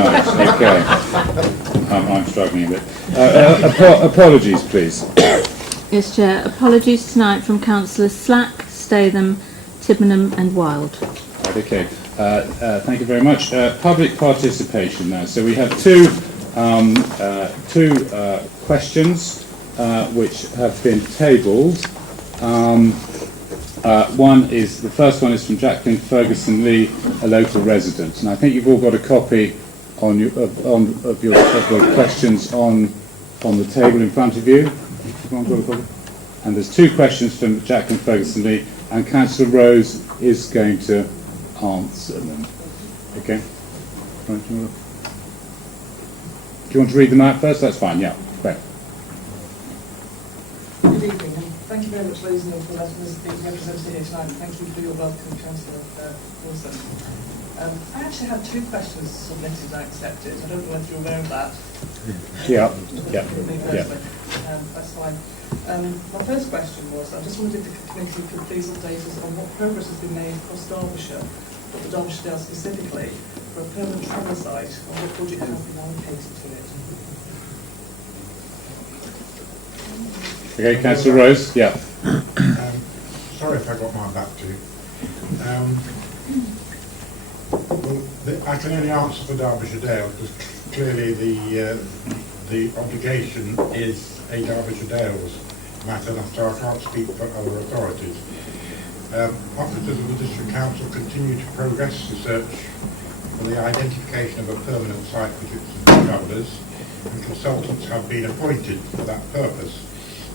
Right, okay. I'm struggling a bit. Apologies, please. Yes, Chair. Apologies tonight from Councillors Slack, Statham, Tibbenham and Wild. Right, okay. Thank you very much. Public participation now. So we have two questions which have been tabled. The first one is from Jacqueline Ferguson Lee, a local resident, and I think you've all got a copy of the questions on the table in front of you. And there's two questions from Jacqueline Ferguson Lee, and Councillor Rose is going to answer them. Okay. Right, do you want to read them out first? That's fine. Yeah. Great. Good evening, and thank you very much, ladies and gentlemen, for letting us be represented here tonight, and thank you for your welcome, Councillor Wilson. I actually had two questions submitted and accepted. I don't know whether you're aware of that. Yeah. That's fine. My first question was, I just wondered if the committee could please update us on what progress has been made across Derbyshire, but the Derbyshire Dales specifically, for a permanent travel site, and what budget has been allocated to it. Okay, Councillor Rose. Yeah. Sorry if I got my back to you. I can only answer for Derbyshire Dales because clearly the obligation is a Derbyshire Dales matter, so I can't speak for other authorities. Officers of the District Council continue to progress the search for the identification of a permanent site visit for travellers, and consultants have been appointed for that purpose.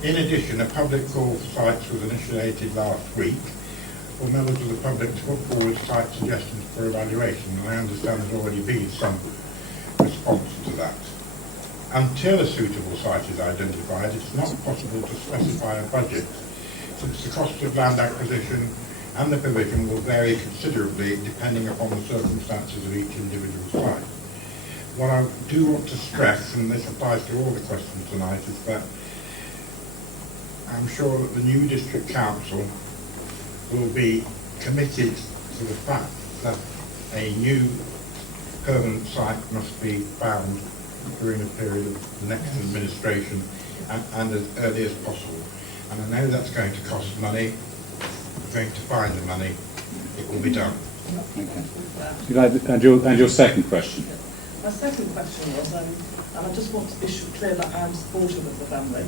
In addition, a public call for sites was initiated last week for members of the public to put forward site suggestions for evaluation, and I understand there's already been some response to that. Until a suitable site is identified, it's not possible to specify a budget, since the cost of land acquisition and the provision will vary considerably depending upon the circumstances of each individual site. What I do want to stress, and this applies to all the questions tonight, is that I'm sure that the new District Council will be committed to the fact that a new permanent site must be found during the period of the next administration and as early as possible. And I know that's going to cost money. We're going to find the money. It will be done. Okay. And your second question? My second question was, and I just want to be clear that I am supportive of the family.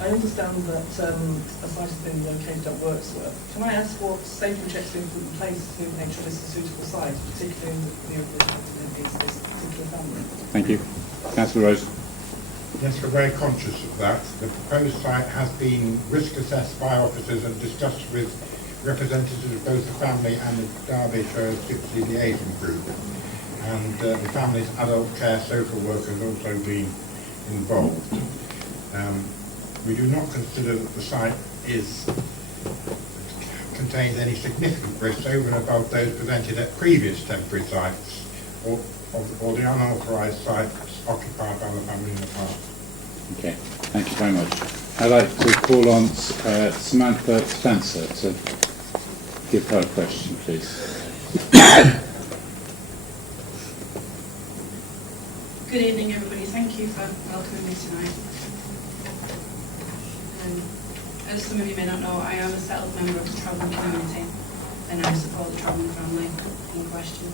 I understand that a site has been located at Worksworth. Can I ask what safety checks have been put in place to make sure this is a suitable site, particularly in this particular family? Thank you. Councillor Rose. Yes, we're very conscious of that. The proposed site has been risk assessed by officers and discussed with representatives of both the family and the Derbyshire Gypsy Liaison Group. And the family's adult care social worker has also been involved. We do not consider that the site contains any significant risks over and above those presented at previous temporary sites or the unauthorised sites occupied by the family in the past. Okay, thank you very much. I'd like to call on Samantha Spencer to give her a question, please. Good evening, everybody. Thank you for welcoming me tonight. As some of you may not know, I am a settled member of the travelling community and I support the travelling family in question.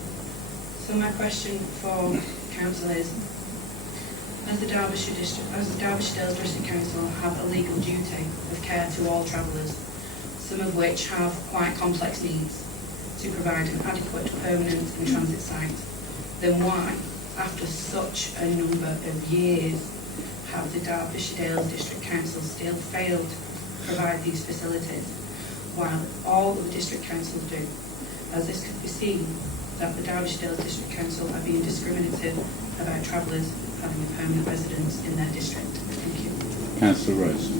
So my question for Council is, as the Derbyshire Dales District Council have a legal duty of care to all travellers, some of which have quite complex needs, to provide an adequate, permanent and transit site, then why, after such a number of years, have the Derbyshire Dales District Council still failed to provide these facilities, while all of the District Councils do, as this could be seen that the Derbyshire Dales District Council are being discriminative about travellers having a permanent residence in their district. Thank you. Councillor Rose.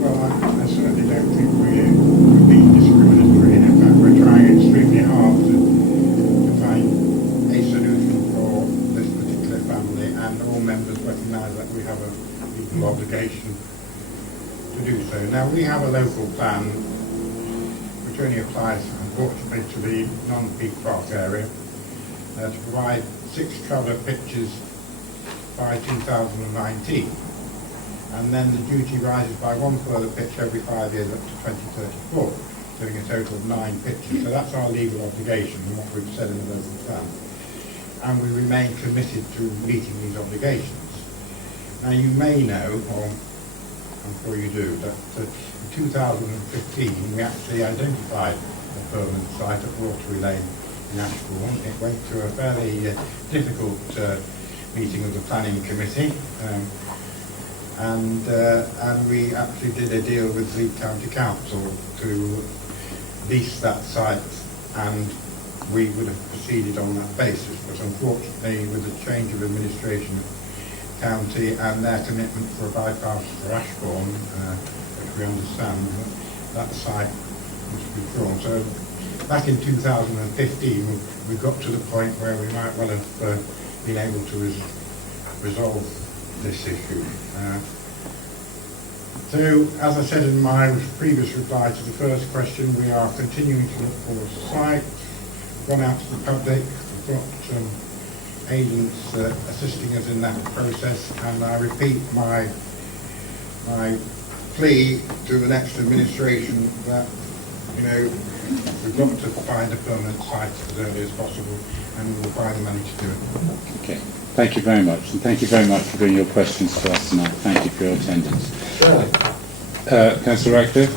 Well, I certainly don't think we're being discriminatory. In fact, we're trying extremely hard to find a solution for this particular family, and all members recognise that we have a legal obligation to do so. Now, we have a local plan which only applies, unfortunately, to the non-peak park area. to provide 6 colour pictures by 2019. And then the duty rises by 1 further picture every 5 years up to 2034, doing a total of 9 pictures. So that's our legal obligation and what we've said in the local plan. And we remain committed to meeting these obligations. Now you may know, or I'm sure you do, that in 2015 we actually identified a permanent site at Waterloo Lane in Ashbourne. It went through a fairly difficult meeting of the planning committee, and we actually did a deal with Leeds County Council to lease that site, and we would have proceeded on that basis. But unfortunately, with the change of administration at County and their commitment for a bypass for Ashbourne, which we understand, that site was withdrawn. So back in 2015, we got to the point where we might well have been able to resolve this issue. So, as I said in my previous reply to the first question, we are continuing to look for a site, gone out to the public, we've got some agents assisting us in that process, and I repeat my plea to the next administration that, you know, we've got to find a permanent site as early as possible, and we will find the money to do it. Okay. Thank you very much, and thank you very much for bringing your questions to us tonight. Thank you for your attendance. Councillor Radcliffe.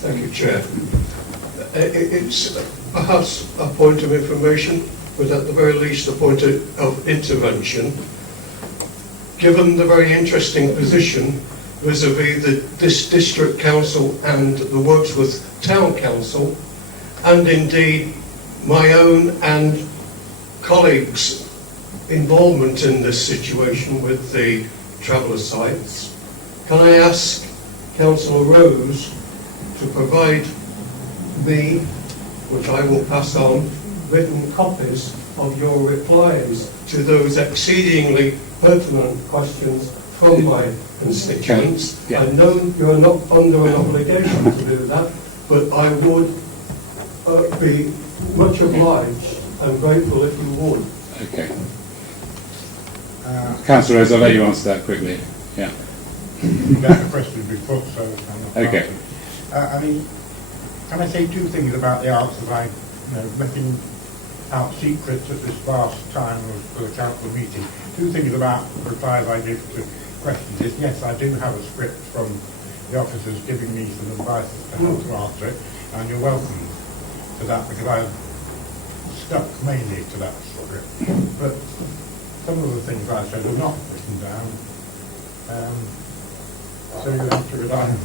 Thank you, Chair. It's perhaps a point of information, but at the very least a point of intervention. Given the very interesting position vis-à-vis this district council and the Wirksworth Town Council, and indeed my own and colleagues' involvement in this situation with the traveller sites, can I ask Councillor Rose to provide me, which I will pass on, written copies of your replies to those exceedingly pertinent questions from my constituents. Yeah. I know you're not under an obligation to do that, but I would be much obliged and grateful if you would. Okay. Councillor Rose, I'll let you answer that quickly. Yeah. That question before, so I'm not Okay. I mean, can I say 2 things about the answers I, letting out secrets at this last time for the council meeting? 2 things about replies I give to questions is, yes, I do have a script from the officers giving me some advice as to how to answer it, and you're welcome to that, because I've stuck mainly to that script. But some of the things I said were not written down, so you have to rely on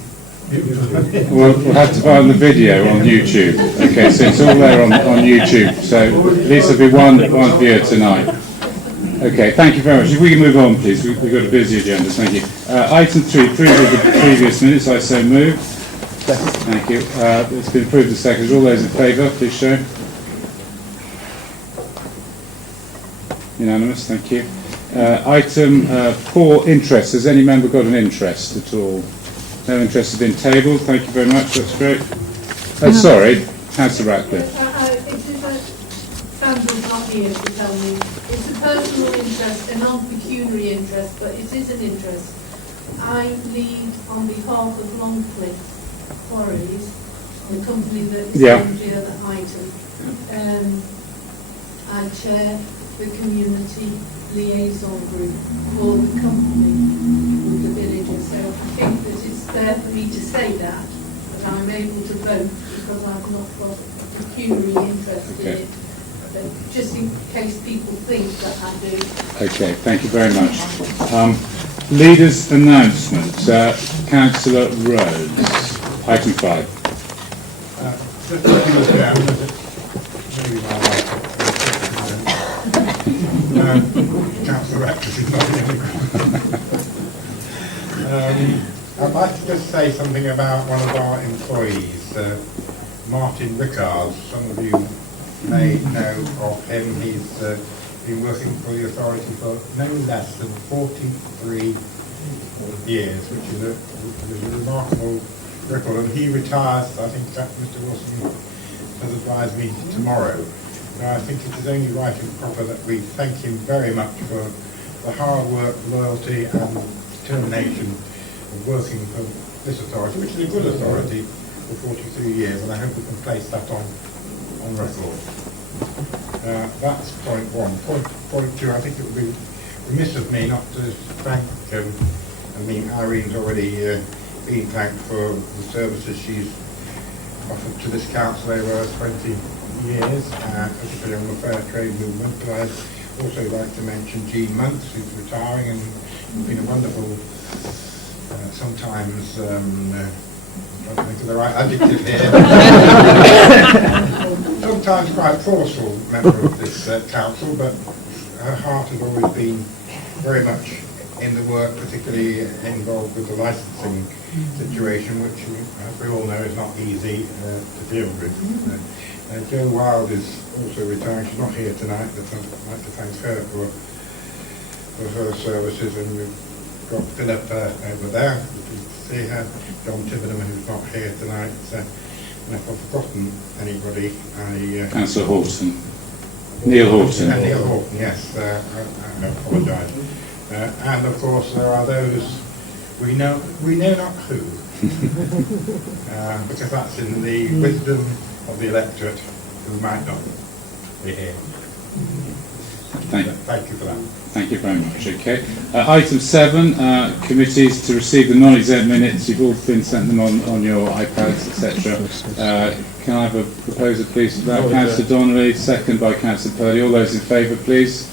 We'll have to find the video on YouTube. Okay, so it's all there on YouTube. So at least there'll be one viewer tonight. Okay, thank you very much. If we can move on, please. We've got a busy agenda. Thank you. Item 3, approval of the previous minutes. I so move. Thank you. It's been approved and seconded. All those in favour, please show. Unanimous. Thank you. Item 4, interest. Has any member got an interest at all? No interest has been tabled. Thank you very much. That's great. Sorry, Councillor Radcliffe. Sandra's not here to tell me. It's a personal interest, a non-pecuniary interest, but it is an interest. I lead on behalf of Longcliffe Quarries, the company that is named the other item. I chair the community liaison group for the company with the villagers. So I think that it's there for me to say that I'm able to vote because I've not got a pecuniary interest in it. But just in case people think that I do. Okay, thank you very much. Leaders' announcements. Councillor Rose. Item 5. just maybe my wife. Councillor Radcliffe is not in the I'd like to just say something about one of our employees, Martin Rickards. Some of you may know of him. He's been working for the authority for no less than 43 years, which is a remarkable record. And he retires, I think Mr. Wilson has advised me, tomorrow. I think it is only right and proper that we thank him very much for the hard work, loyalty and determination of working for this authority, which is a good authority, for 43 years, and I hope we can place that on record. That's point one. Point two, I think it would be remiss of me not to thank, Irene's already been thanked for the services she's offered to this council over 20 years, particularly on the fair trade movement. But I'd also like to mention Jean Muntz, who's retiring, and it's been a wonderful, sometimes, I'm trying to think of the right adjective here, sometimes quite forceful member of this council, but her heart has always been very much in the work, particularly involved with the licensing situation, which, as we all know, is not easy to deal with. Jo Wild is also retiring. She's not here tonight, but I'd like to thank her for her services. And we've got Philip over there. You can see her. John Tiverton, who's not here tonight. And if I've forgotten anybody, Councillor Horton. Neil Horton. Neil Horton, yes. I apologise. And of course there are those we know not who, because that's in the wisdom of the electorate who might not be here. Thank you for that. Thank you very much. Okay. Item 7, committees to receive the non-exempt minutes. You've all been sent them on your iPads, etc. Can I have a proposal, please, for that? Councillor Donnelly, second by Councillor Purley. All those in favour, please.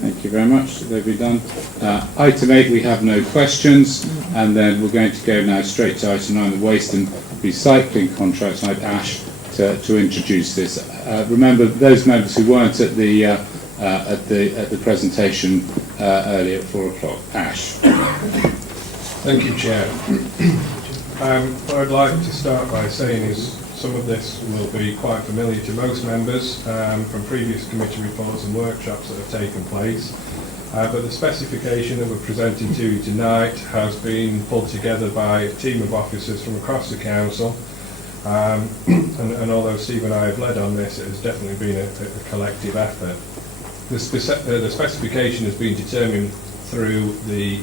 Thank you very much. They've been done. Item 8, we have no questions, and then we're going to go now straight to item 9, the waste and recycling contracts. I'd Ash to introduce this. Remember, those members who weren't at the presentation earlier at 4 o'clock. Ash. Thank you, Chair. What I'd like to start by saying is some of this will be quite familiar to most members from previous committee reports and workshops that have taken place. But the specification that we're presenting to you tonight has been pulled together by a team of officers from across the council. And although Steve and I have led on this, it has definitely been a collective effort. The specification has been determined through the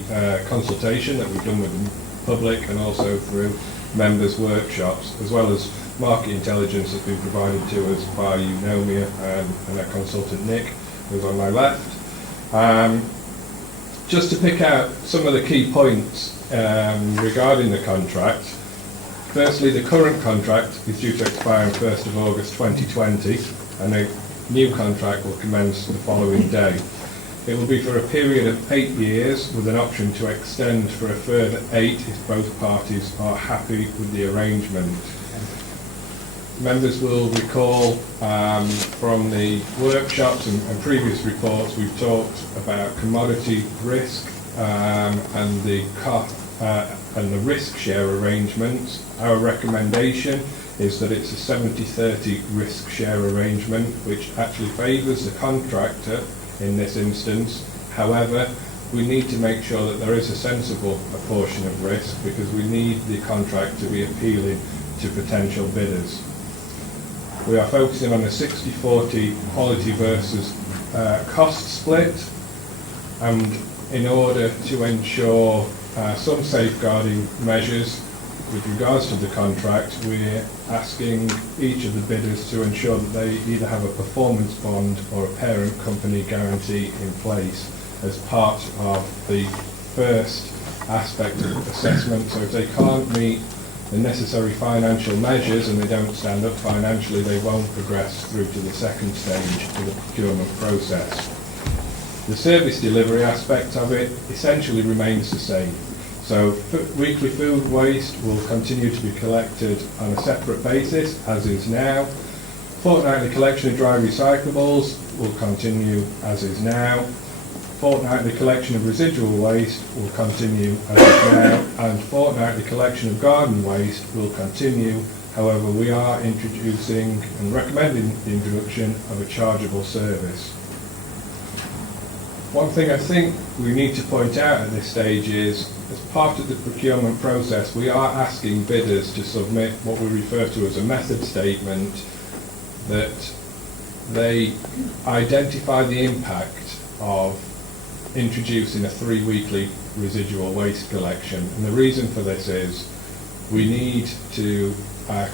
consultation that we've done with the public and also through members' workshops, as well as market intelligence that's been provided to us by Eunomia and our consultant Nick, who's on my left. Just to pick out some of the key points regarding the contract. Firstly, the current contract is due to expire on 1st of August 2020, and a new contract will commence the following day. It will be for a period of 8 years with an option to extend for a further 8 if both parties are happy with the arrangement. Members will recall from the workshops and previous reports we've talked about commodity risk and the risk share arrangements. Our recommendation is that it's a 70-30 risk share arrangement, which actually favours the contractor in this instance. However, we need to make sure that there is a sensible portion of risk, because we need the contract to be appealing to potential bidders. We are focusing on a 60-40 quality versus cost split, and in order to ensure some safeguarding measures with regards to the contract, we're asking each of the bidders to ensure that they either have a performance bond or a parent company guarantee in place as part of the first aspect of assessment. So if they can't meet the necessary financial measures and they don't stand up financially, they won't progress through to the second stage of the procurement process. The service delivery aspect of it essentially remains the same. So weekly food waste will continue to be collected on a separate basis, as is now. Fortnightly collection of dry recyclables will continue as is now. Fortnightly collection of residual waste will continue as is now, and fortnightly collection of garden waste will continue. However, we are introducing and recommending the introduction of a chargeable service. One thing I think we need to point out at this stage is, as part of the procurement process, we are asking bidders to submit what we refer to as a method statement that they identify the impact of introducing a 3 weekly residual waste collection. And the reason for this is we need to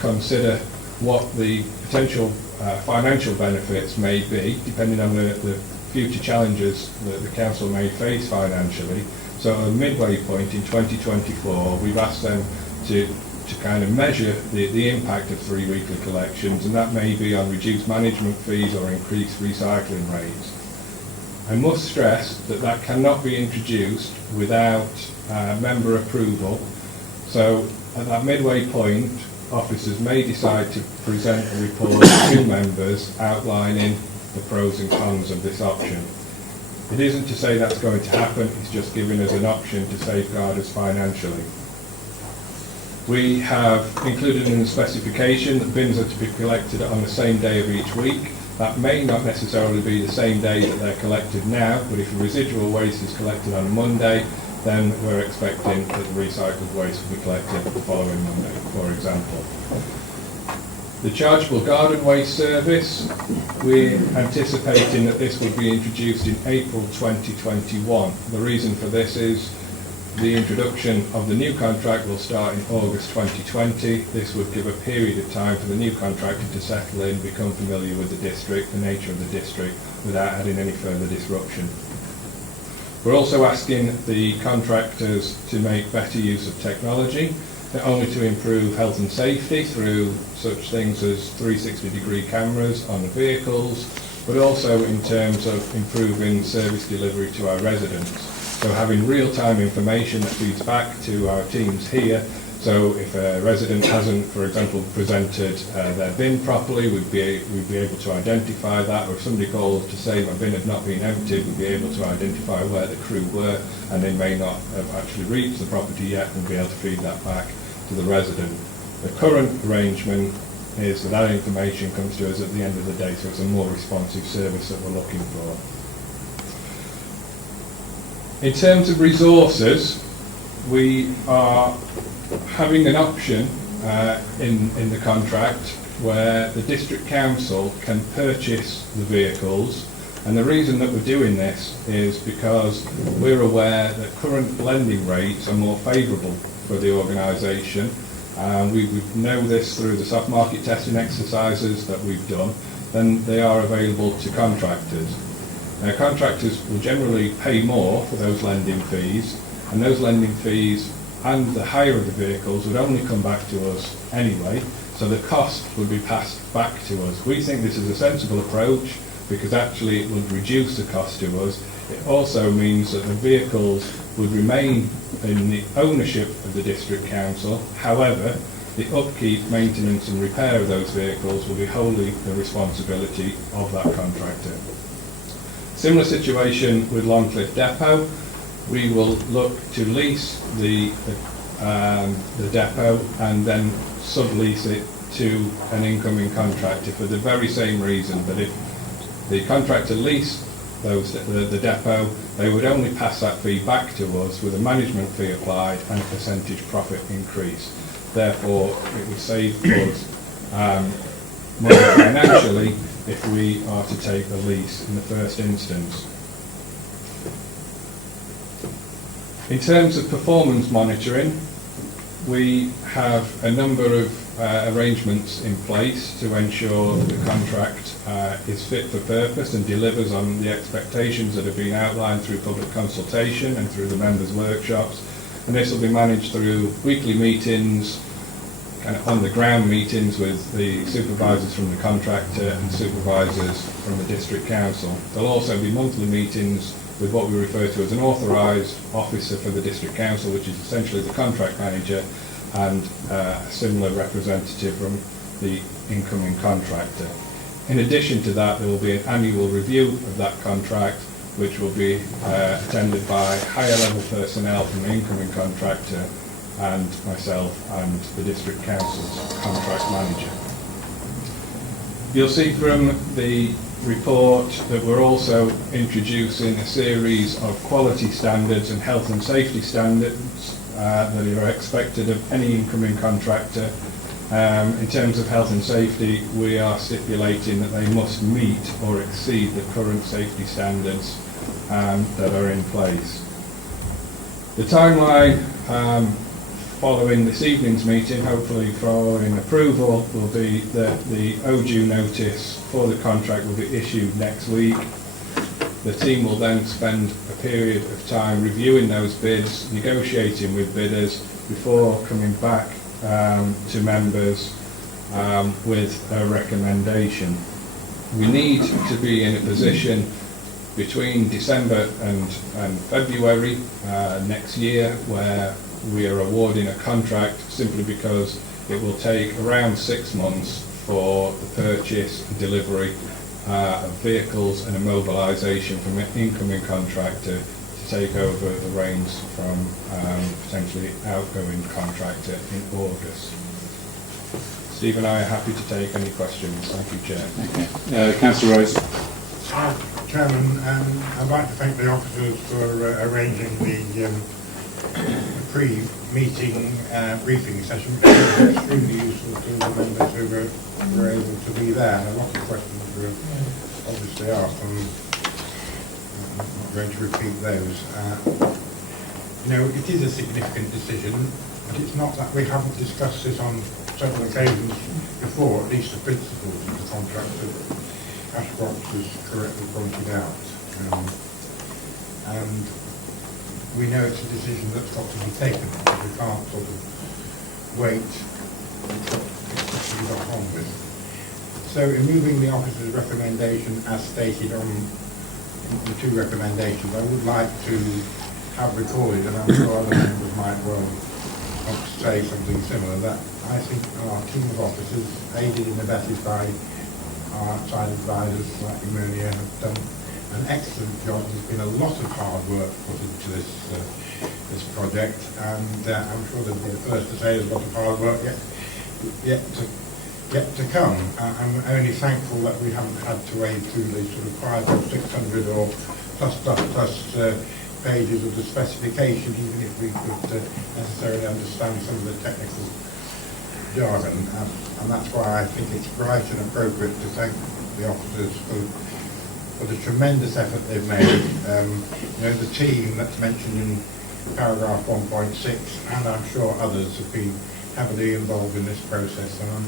consider what the potential financial benefits may be, depending on the future challenges that the council may face financially. So at a midway point in 2024, we've asked them to kind of measure the impact of 3 weekly collections, and that may be on reduced management fees or increased recycling rates. I must stress that that cannot be introduced without member approval. So at that midway point, officers may decide to present a report to members outlining the pros and cons of this option. It isn't to say that's going to happen, it's just giving us an option to safeguard us financially. We have included in the specification that bins are to be collected on the same day of each week. That may not necessarily be the same day that they're collected now, but if the residual waste is collected on a Monday, then we're expecting that the recycled waste will be collected the following Monday, for example. The chargeable garden waste service, we're anticipating that this will be introduced in April 2021. The reason for this is the introduction of the new contract will start in August 2020. This would give a period of time for the new contractor to settle in, become familiar with the district, the nature of the district, without adding any further disruption. We're also asking the contractors to make better use of technology, not only to improve health and safety through such things as 360-degree cameras on the vehicles, but also in terms of improving service delivery to our residents. So having real-time information that feeds back to our teams here. So if a resident hasn't, for example, presented their bin properly, we'd be able to identify that. Or if somebody calls to say my bin had not been emptied, we'd be able to identify where the crew were, and they may not have actually reached the property yet, and be able to feed that back to the resident. The current arrangement is that information comes to us at the end of the day, so it's a more responsive service that we're looking for. In terms of resources, we are having an option in the contract where the district council can purchase the vehicles, and the reason that we're doing this is because we're aware that current lending rates are more favourable for the organisation. We know this through the soft market testing exercises that we've done, then they are available to contractors. Now, contractors will generally pay more for those lending fees, and those lending fees and the hire of the vehicles would only come back to us anyway, so the cost would be passed back to us. We think this is a sensible approach because actually it would reduce the cost to us. It also means that the vehicles would remain in the ownership of the district council. However, the upkeep, maintenance and repair of those vehicles will be wholly the responsibility of that contractor. Similar situation with Longcliffe Depot. We will look to lease the depot and then sublease it to an incoming contractor for the very same reason that if the contractor leased the depot, they would only pass that fee back to us with a management fee applied and a percentage profit increase. Therefore, it would save us money financially if we are to take the lease in the first instance. In terms of performance monitoring, we have a number of arrangements in place to ensure that the contract is fit for purpose and delivers on the expectations that have been outlined through public consultation and through the members' workshops. And this will be managed through weekly meetings, kind of on-the-ground meetings with the supervisors from the contractor and supervisors from the district council. There'll also be monthly meetings with what we refer to as an authorised officer for the district council, which is essentially the contract manager, and a similar representative from the incoming contractor. In addition to that, there will be an annual review of that contract, which will be attended by higher level personnel from the incoming contractor and myself and the district council's contract manager. You'll see from the report that we're also introducing a series of quality standards and health and safety standards that are expected of any incoming contractor, In terms of health and safety, we are stipulating that they must meet or exceed the current safety standards that are in place. The timeline following this evening's meeting, hopefully following approval, will be that the overdue notice for the contract will be issued next week. The team will then spend a period of time reviewing those bids, negotiating with bidders before coming back to members with a recommendation. We need to be in a position between December and February next year where we are awarding a contract, simply because it will take around 6 months for the purchase and delivery of vehicles and a mobilisation from an incoming contractor to take over the reins from potentially outgoing contractor in August. Steve and I are happy to take any questions. Thank you, Chair. Okay. Councillor Rose. Chairman, I'd like to thank the officers for arranging the pre-meeting briefing session, which was extremely useful to the members who were able to be there. And a lot of questions were obviously asked, and I'm not going to repeat those. It is a significant decision, but it's not that we haven't discussed this on several occasions before, at least the principles of the contract that Ashcroft has correctly pointed out. And we know it's a decision that's got to be taken, because we can't sort of wait to be got on with. So in moving the officer's recommendation as stated on the two recommendations, I would like to have recorded, and I'm sure other members might well want to say something similar, that I think our team of officers, aided and abetted by our outside advisors like Amelia, have done an excellent job. There's been a lot of hard work put into this project, and I'm sure they'll be the first to say there's a lot of hard work yet to come. I'm only thankful that we haven't had to wade through the sort of 500 or 600 or plus pages of the specification, even if we could necessarily understand some of the technical jargon, and that's why I think it's right and appropriate to thank the officers for the tremendous effort they've made. The team that's mentioned in paragraph 1.6, and I'm sure others have been heavily involved in this process, and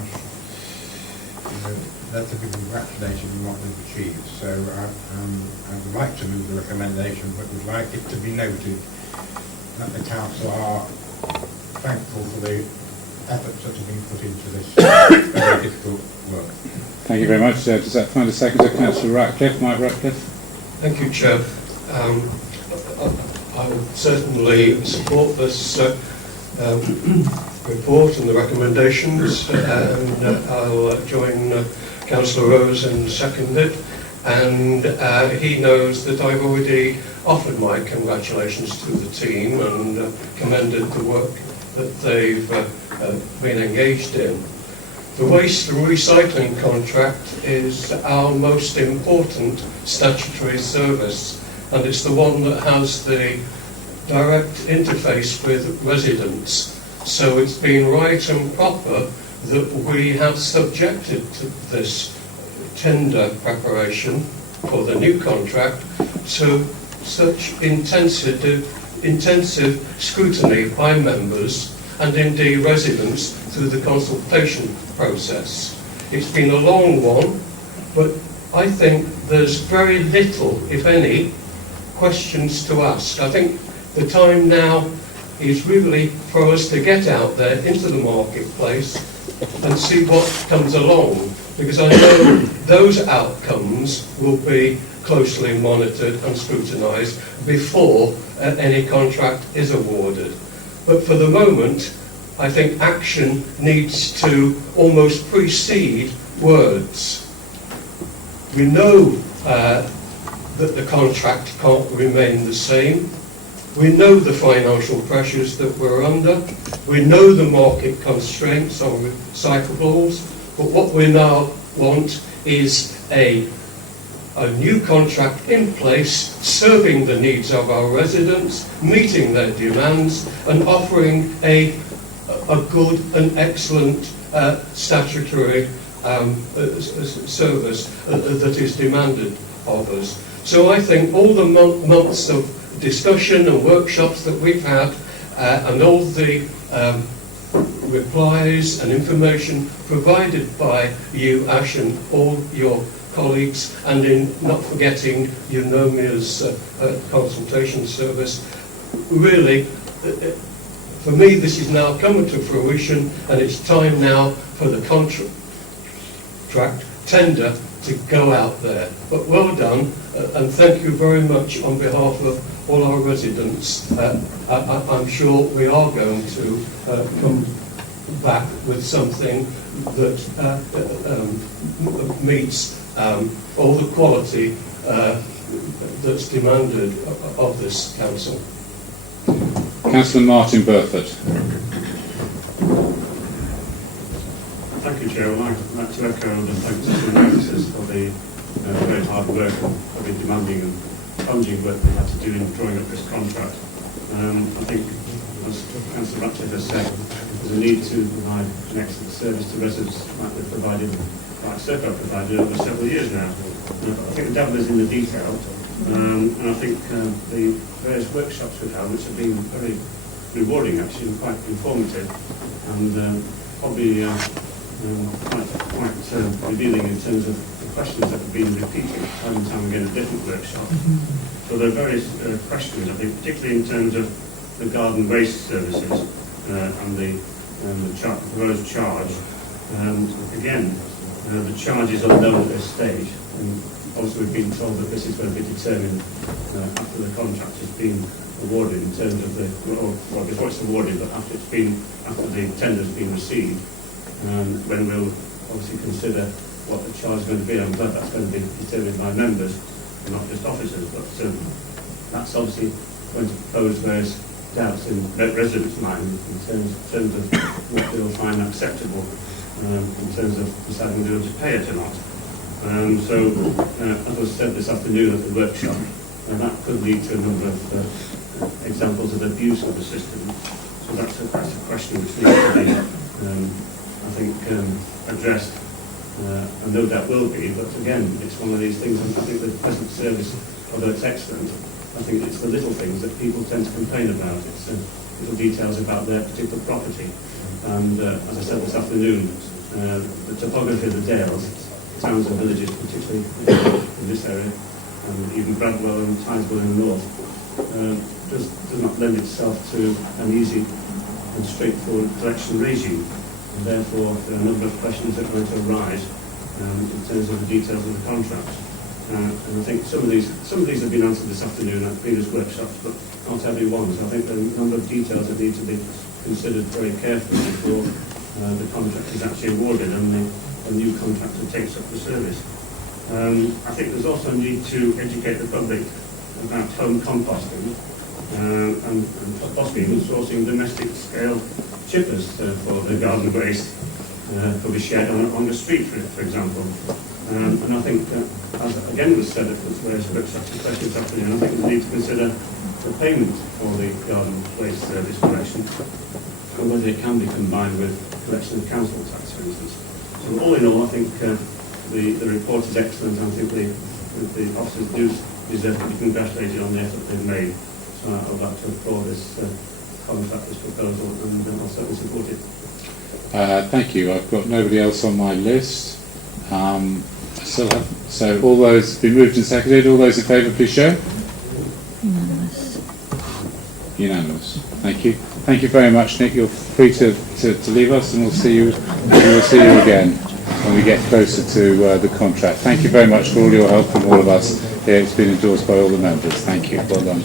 that's to be congratulated on what they've achieved. So I would like to move the recommendation, but would like it to be noted that the council are thankful for the efforts that have been put into this very difficult work. Thank you very much. Does that find a seconder? Councillor Ratcliffe, Mike Ratcliffe. Thank you, Chair. I would certainly support this report and the recommendations, and I'll join Councillor Rose and second it. And he knows that I've already offered my congratulations to the team and commended the work that they've been engaged in. The waste and recycling contract is our most important statutory service, and it's the one that has the direct interface with residents. So it's been right and proper that we have subjected to this tender preparation for the new contract to such intensive scrutiny by members and indeed residents through the consultation process. It's been a long one, but I think there's very little, if any, questions to ask. I think the time now is really for us to get out there into the marketplace and see what comes along, because I know those outcomes will be closely monitored and scrutinised before any contract is awarded. But for the moment, I think action needs to almost precede words. We know that the contract can't remain the same. We know the financial pressures that we're under. We know the market constraints on recyclables. But what we now want is a new contract in place, serving the needs of our residents, meeting their demands, and offering a good and excellent statutory service that is demanded of us. So I think all the months of discussion and workshops that we've had and all the replies and information provided by you, Ash, and all your colleagues, and in not forgetting Eunomia's consultation service, really, for me, this is now coming to fruition, and it's time now for the contract tender to go out there. But well done, and thank you very much on behalf of all our residents. I'm sure we are going to come back with something that meets all the quality that's demanded of this council. Councillor Martin Burford. Thank you, Chair. I'd like to echo the thanks to the officers for the very hard work and very demanding and challenging work they had to do in drawing up this contract. I think, as Councillor Ratcliffe has said, there's a need to provide an excellent service to residents like they've provided, like Serco provided over several years now. I think the devil is in the detail, and I think the various workshops we've had, which have been very rewarding actually and quite informative, and probably quite revealing in terms of the questions that have been repeated time and time again at different workshops. So there are various questions, I think, particularly in terms of the garden waste services and the proposed charge. Again, the charge is unknown at this stage, and also we've been told that this is going to be determined after the contract has been awarded in terms of the, well, before it's awarded, but after the tender's been received, when we'll obviously consider what the charge is going to be. I'm glad that's going to be determined by members, not just officers, but that's obviously going to pose various doubts in residents' minds in terms of what they'll find acceptable in terms of deciding whether to pay it or not. So, as was said this afternoon at the workshop, that could lead to a number of examples of abuse of the system. So that's a question which needs to be, I think, addressed, and no doubt will be. But again, it's one of these things, and I think the present service, although it's excellent, I think it's the little things that people tend to complain about. It's little details about their particular property. And as I said this afternoon, the topography of the Dales, towns and villages, particularly in this area, and even Bradwell and Tidesville in the north, does not lend itself to an easy and straightforward collection regime. And therefore, there are a number of questions that are going to arise in terms of the details of the contract. And I think some of these have been answered this afternoon at previous workshops, but not every one. So I think there are a number of details that need to be considered very carefully before the contract is actually awarded and the new contractor takes up the service. I think there's also a need to educate the public about home composting and possibly even sourcing domestic scale chippers for the garden waste could be shared on the street, for example. And I think, as again was said at the various workshops, especially this afternoon, I think we need to consider the payment for the garden waste service collection, and whether it can be combined with collection of council tax, for instance. So all in all, I think the report is excellent, and I think the officers do deserve to be congratulated on the effort they've made. So I'd like to applaud this contract, this proposal, and I'll certainly support it. Thank you. I've got nobody else on my list. So all those been moved and seconded. All those in favour, please show. Unanimous. Unanimous. Thank you. Thank you very much, Nick. You're free to leave us, and we'll see you again when we get closer to the contract. Thank you very much for all your help from all of us here. It's been endorsed by all the members. Thank you. Well done.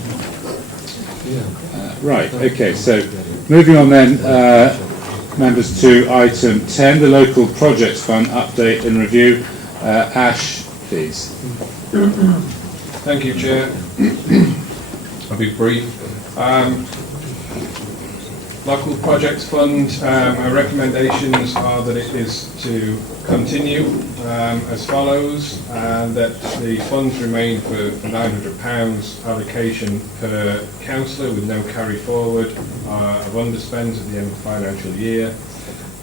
Right. Okay. So moving on then, members, to item 10, the local projects fund update and review. Ash, please. Thank you, Chair. I'll be brief. Local Projects Fund, our recommendations are that it is to continue as follows, and that the funds remain for £900 allocation per councillor with no carry forward of underspends at the end of the financial year.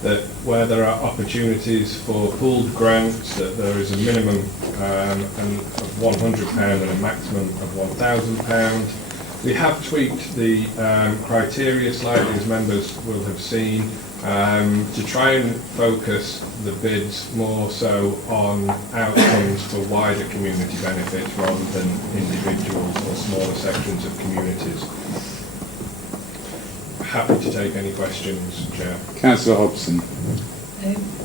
that where there are opportunities for pooled grants, that there is a minimum of £100 and a maximum of £1,000. We have tweaked the criteria slightly, as members will have seen, to try and focus the bids more so on outcomes for wider community benefits rather than individuals or smaller sections of communities. Happy to take any questions, Chair. Councillor Hobson.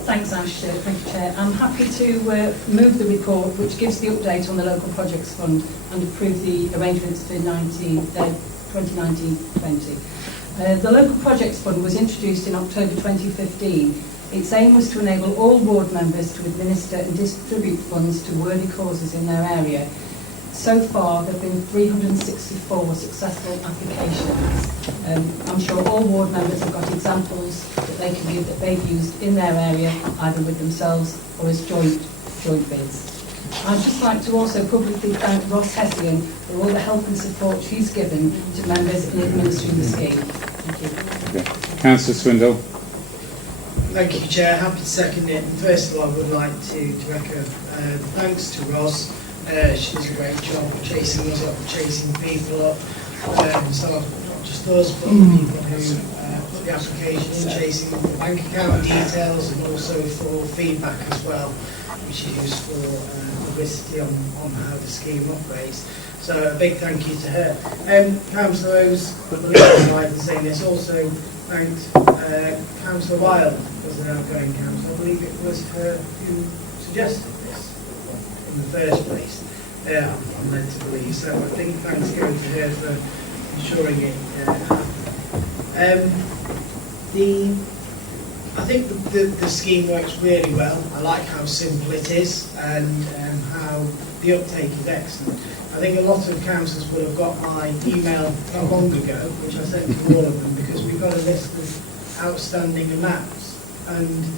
Thanks, Ash. Thank you, Chair. I'm happy to move the report which gives the update on the Local Projects Fund and approve the arrangements for 2019-20. The Local Projects Fund was introduced in October 2015. Its aim was to enable all ward members to administer and distribute funds to worthy causes in their area. So far, there have been 364 successful applications. I'm sure all ward members have got examples that they can use that they've used in their area, either with themselves or as joint bids. I'd just like to also publicly thank Ross Hessian for all the help and support he's given to members in administering the scheme. Thank you. Okay. Councillor Swindle. Thank you, Chair. Happy to second it. And first of all, I would like to echo thanks to Ross. She does a great job of chasing us up, chasing people up. So not just us, but the people who put the application in, chasing the bank account details, and also for feedback as well, which is useful publicity on how the scheme operates. So a big thank you to her. Councillor Rose, I believe I'm right in saying this, also thanked Councillor Wilde as an outgoing councillor. I believe it was her who suggested this in the first place. I'm led to believe. So I think thanks go to her for ensuring it happened. I think the scheme works really well. I like how simple it is and how the uptake is excellent. I think a lot of councillors will have got my email not long ago, which I sent to all of them, because we've got a list of outstanding amounts. And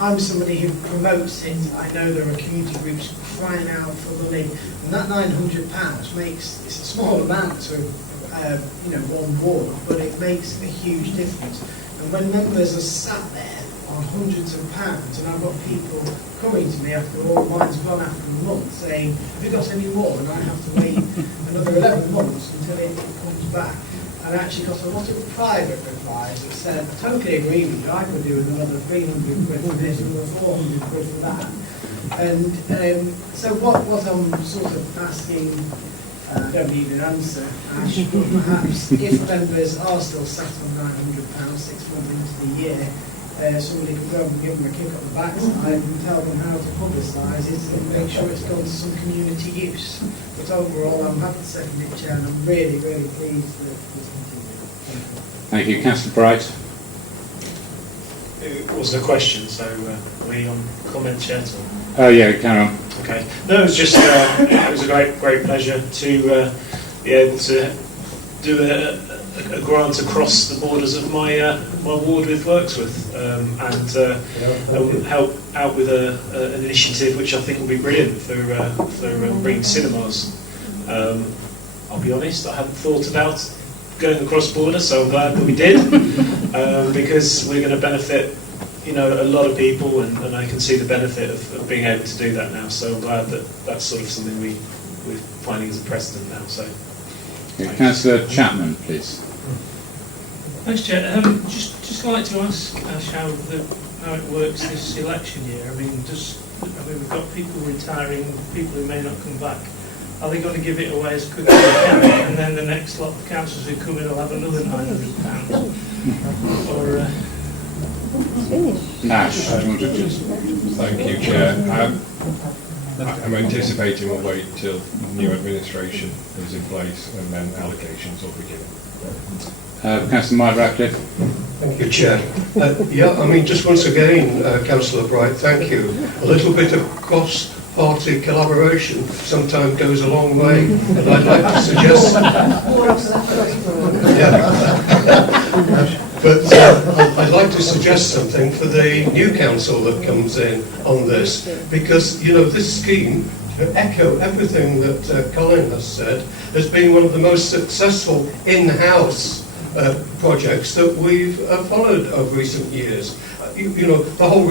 I'm somebody who promotes it. I know there are community groups crying out for money, and that £900 makes, it's a small amount to one ward, but it makes a huge difference. And when members are sat there on hundreds of pounds, and I've got people coming to me after all mine's gone after a month saying, have you got any more? And I have to wait another 11 months until it comes back. And I actually got a lot of private replies that said, I totally agree with you, I could do another 300 quid for this, another 400 quid for that. And so what I'm sort of asking, I don't need an answer, Ash, but perhaps if members are still sat on £900 6 months into the year, somebody could go and give them a kick on the backside and tell them how to publicise it and make sure it's gone to some community use. But overall, I'm happy to second it, Chair, and I'm really, really pleased that it's continued. Thank you. Councillor Bright. It wasn't a question, so are we on comment, Chair? Oh yeah, carry on. Okay. No, it was just it was a great pleasure to be able to do a grant across the borders of my ward with Worksworth and help out with an initiative which I think will be brilliant for bringing cinemas. I'll be honest, I hadn't thought about going across border, so I'm glad that we did because we're going to benefit a lot of people, and I can see the benefit of being able to do that now. So I'm glad that that's sort of something we're finding as a precedent now. So, Okay, Councillor Chapman, please. Thanks, Chair. Just like to ask Ash how it works this election year. I mean, we've got people retiring, people who may not come back. Are they going to give it away as quickly as they can, and then the next lot of councillors who come in will have another £900? Or Ash, do you want to just... Thank you, Chair. I'm anticipating we'll wait till new administration is in place and then allocations will begin. Councillor Mike Ratcliffe. Thank you, Chair. Just once again, Councillor Bright, thank you. A little bit of cross-party collaboration sometimes goes a long way, and I'd like to suggest... I'd like to suggest something for the new council that comes in on this, because, this scheme, to echo everything that Colin has said, has been one of the most successful in-house projects that we've followed over recent years. you know, the whole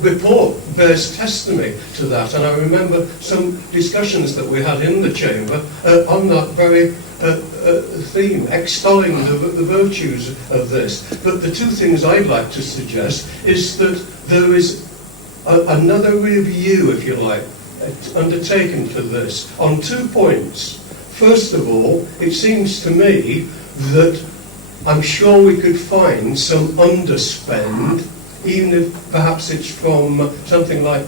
report bears testimony to that, and I remember some discussions that we had in the chamber on that very theme, extolling the virtues of this. But the two things I'd like to suggest is that there is another review, if you like, undertaken for this on 2 points. First of all, it seems to me that I'm sure we could find some underspend, even if perhaps it's from something like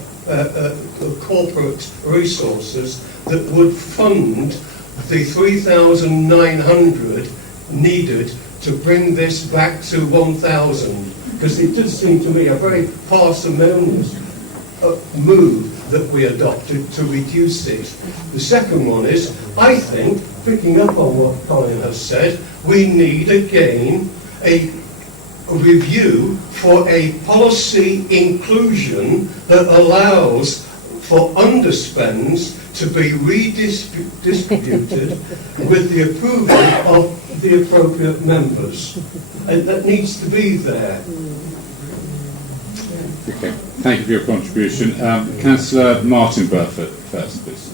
corporate resources, that would fund the 3,900 needed to bring this back to 1,000. Because it does seem to me a very parsimonious move that we adopted to reduce it. The second one is, I think, picking up on what Colin has said, we need again a review for a policy inclusion that allows for underspends to be redistributed with the approval of the appropriate members. And that needs to be there. Okay, thank you for your contribution. Councillor Martin Burford first, please.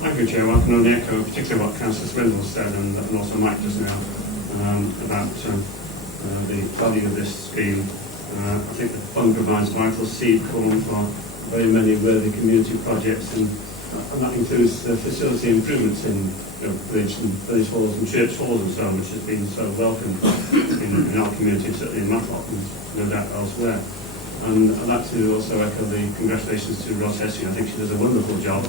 Thank you, Chair. Well, I can only echo particularly what Councillor Swindle said and also Mike just now about the value of this scheme. I think the fund provides vital seed corn for very many worthy community projects, and that includes facility improvements in village halls and church halls and so on, which has been so welcome in our community, certainly in Matlock and no doubt elsewhere. And I'd like to also echo the congratulations to Ross Hessing. I think she does a wonderful job,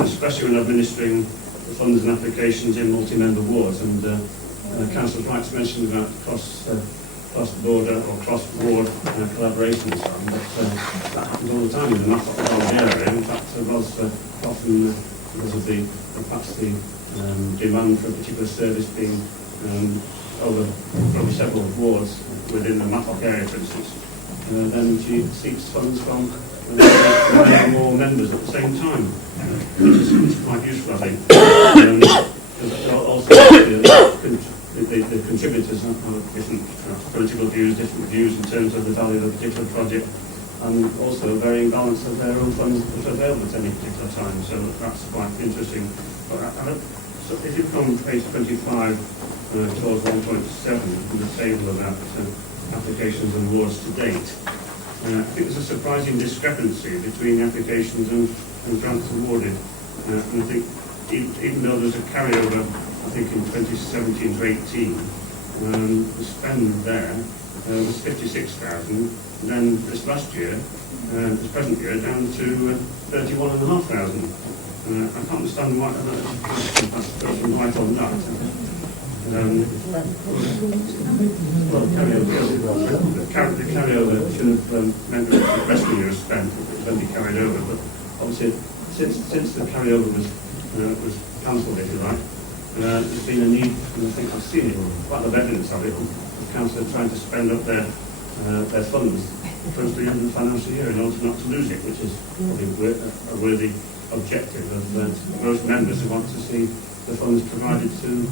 especially when administering the funds and applications in multi-member wards. And Councillor Wright's mentioned about cross-border or cross-ward collaboration and so on. But that happens all the time in the Matlock area. In fact, Ross often, because of perhaps the demand for a particular service being over probably several wards within the Matlock area, for instance, then she seeks funds from many more members at the same time, which is quite useful, I think. Also, the contributors have different political views, different views in terms of the value of a particular project, and also a varying balance of their own funds that are available at any particular time. So that's quite interesting. But so if you come page 25 towards 1.7, in the table about applications and awards to date, I think there's a surprising discrepancy between applications and grants awarded. And I think even though there's a carryover, I think in 2017 to 18, the spend there was 56,000. Then this present year, down to 31,500. I can't understand why that's right on that. Well, the carryover should have meant that the rest of the year was spent, it was only carried over. But obviously, since the carryover was cancelled, if you like, there's been a need, and I think I've seen it, quite a lot of evidence of it, the council are trying to spend up their funds close to the end of the financial year in order not to lose it, which is probably a worthy objective of most members who want to see the funds provided to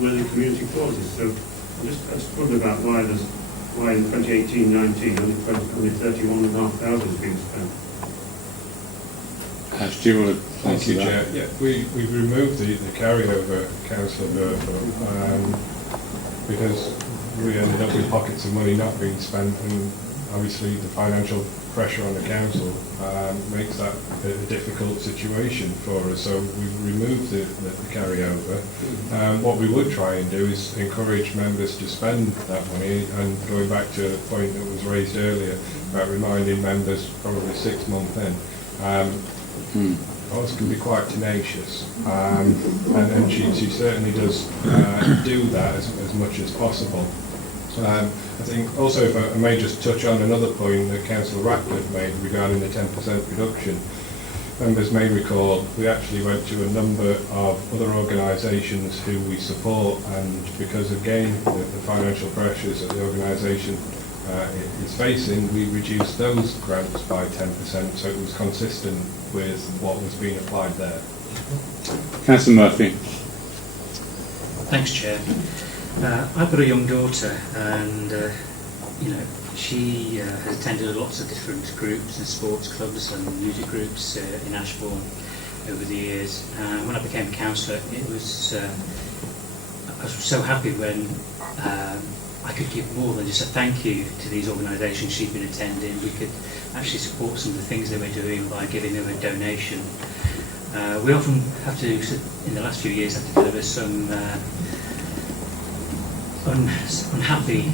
worthy community causes. So I'm just wondering about why in 2018-19 only 31,500 has been spent. Do you want to Thank you, Chair. Yeah, we removed the carryover, Councillor Burford, because we ended up with pockets of money not being spent, and obviously the financial pressure on the council makes that a difficult situation for us. So we removed the carryover. What we would try and do is encourage members to spend that money, and going back to a point that was raised earlier about reminding members probably 6 months in. Oz can be quite tenacious, and she certainly does do that as much as possible. I think also, if I may just touch on another point that Councillor Ratcliffe made regarding the 10% reduction. Members may recall we actually went to a number of other organisations who we support, and because again the financial pressures that the organisation is facing, we reduced those grants by 10%, so it was consistent with what was being applied there. Councillor Murphy. Thanks, Chair. I've got a young daughter, and She has attended lots of different groups and sports clubs and music groups in Ashbourne over the years. When I became a councillor, it was I was so happy when I could give more than just a thank you to these organisations she'd been attending. We could actually support some of the things they were doing by giving them a donation. We often have to, in the last few years, have to deliver some unhappy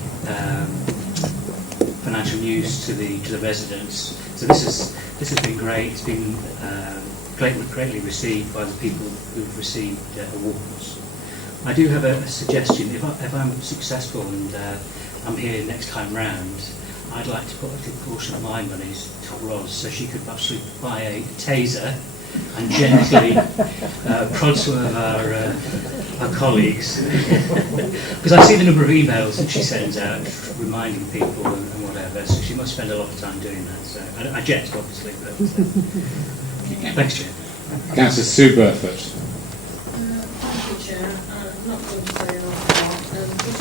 financial news to the residents. So this has been great. It's been greatly received by the people who've received awards. I do have a suggestion. If I'm successful and I'm here next time round, I'd like to put a good portion of my monies to Ros, so she could actually buy a taser and gently prod some of our colleagues. Because I see the number of emails that she sends out reminding people and whatever, so she must spend a lot of time doing that. So I jest, obviously, but thanks, Chair. Councillor Sue Burford. Thank you, Chair. I'm not going to say an awful lot. Just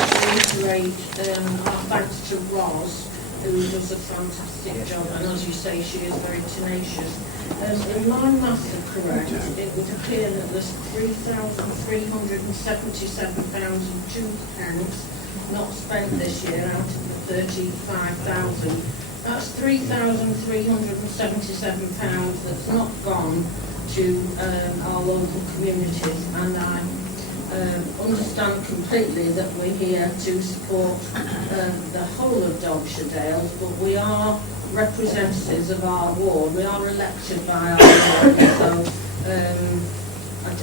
to reiterate our thanks to Ros, who does a fantastic job, and as you say, she is very tenacious. If my maths are correct, it would appear that there's £3,377.02 not spent this year out of the 35,000. That's £3,377 that's not gone to our local communities, and I understand completely that we're here to support the whole of Derbyshire Dales, but we are representatives of our ward. We are elected by our ward, so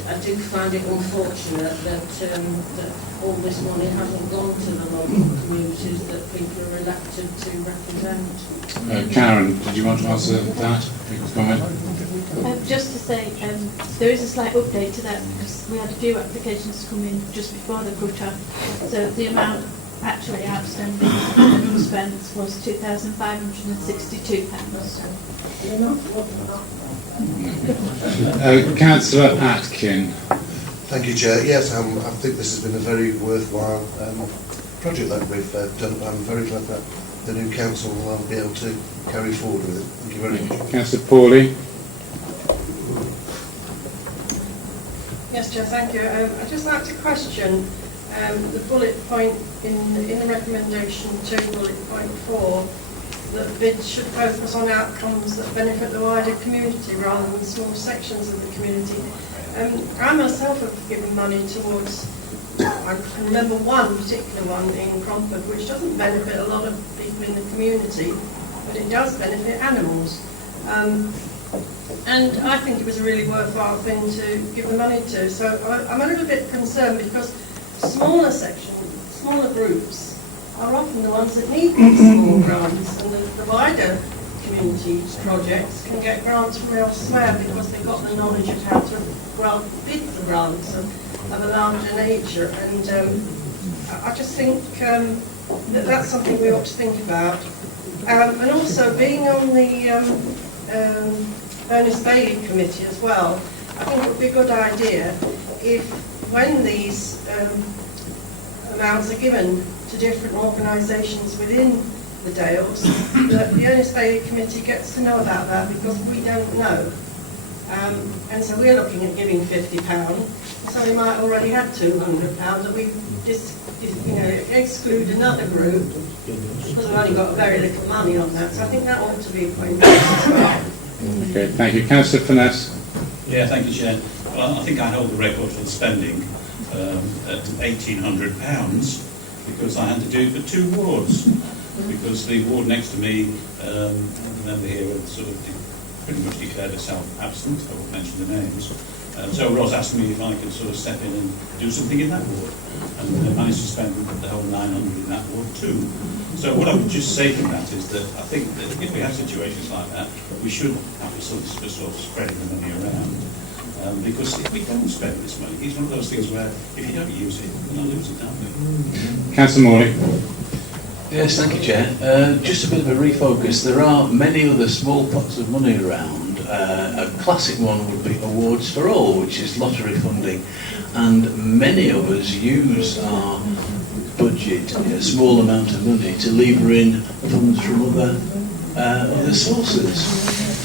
I do find it unfortunate that all this money hasn't gone to the local communities that people are elected to represent. Karen, did you want to answer that? Comment? Just to say, there is a slight update to that because we had a few applications come in just before the cut-off. So the amount actually outstanding and unspent was £2,562. Councillor Atkin. Thank you, Chair. Yes, I think this has been a very worthwhile project that we've done. I'm very glad that the new council will be able to carry forward with it. Thank you very much. Councillor Pawley. Yes, Chair, thank you. I'd just like to question the bullet point in the recommendation to bullet point 4, that bids should focus on outcomes that benefit the wider community rather than small sections of the community. I myself have given money towards, I can remember one particular one in Cromford, which doesn't benefit a lot of people in the community, but it does benefit animals. And I think it was a really worthwhile thing to give the money to. So I'm a little bit concerned because smaller sections, smaller groups, are often the ones that need these small grants, and the wider community projects can get grants from elsewhere because they've got the knowledge of how to bid for grants of a larger nature. And I just think that that's something we ought to think about. And also, being on the Ernest Bailey Committee as well, I think it would be a good idea if, when these amounts are given to different organisations within the Dales, that the Ernest Bailey Committee gets to know about that, because we don't know. And so we're looking at giving £50, so we might already have £200 that we just exclude another group because we've only got very little money on that. So I think that ought to be a point as well. Okay, thank you. Councillor Finesse. Yeah, thank you, Chair. Well, I think I hold the record for the spending at £1,800 because I had to do it for 2 wards. Because the ward next to me, the member here, had sort of pretty much declared herself absent. I won't mention the names. So Ros asked me if I could sort of step in and do something in that ward, and I managed to spend the whole 900 in that ward too. So what I would just say from that is that I think that if we have situations like that, we should have to sort of spreading the money around. Because if we don't spend this money, it's one of those things where if you don't use it, we're going to lose it, aren't we? Councillor Morley. Yes, thank you, Chair. Just a bit of a refocus. There are many other small pots of money around a classic one would be Awards for All, which is lottery funding. And many of us use our budget, a small amount of money, to lever in funds from other sources.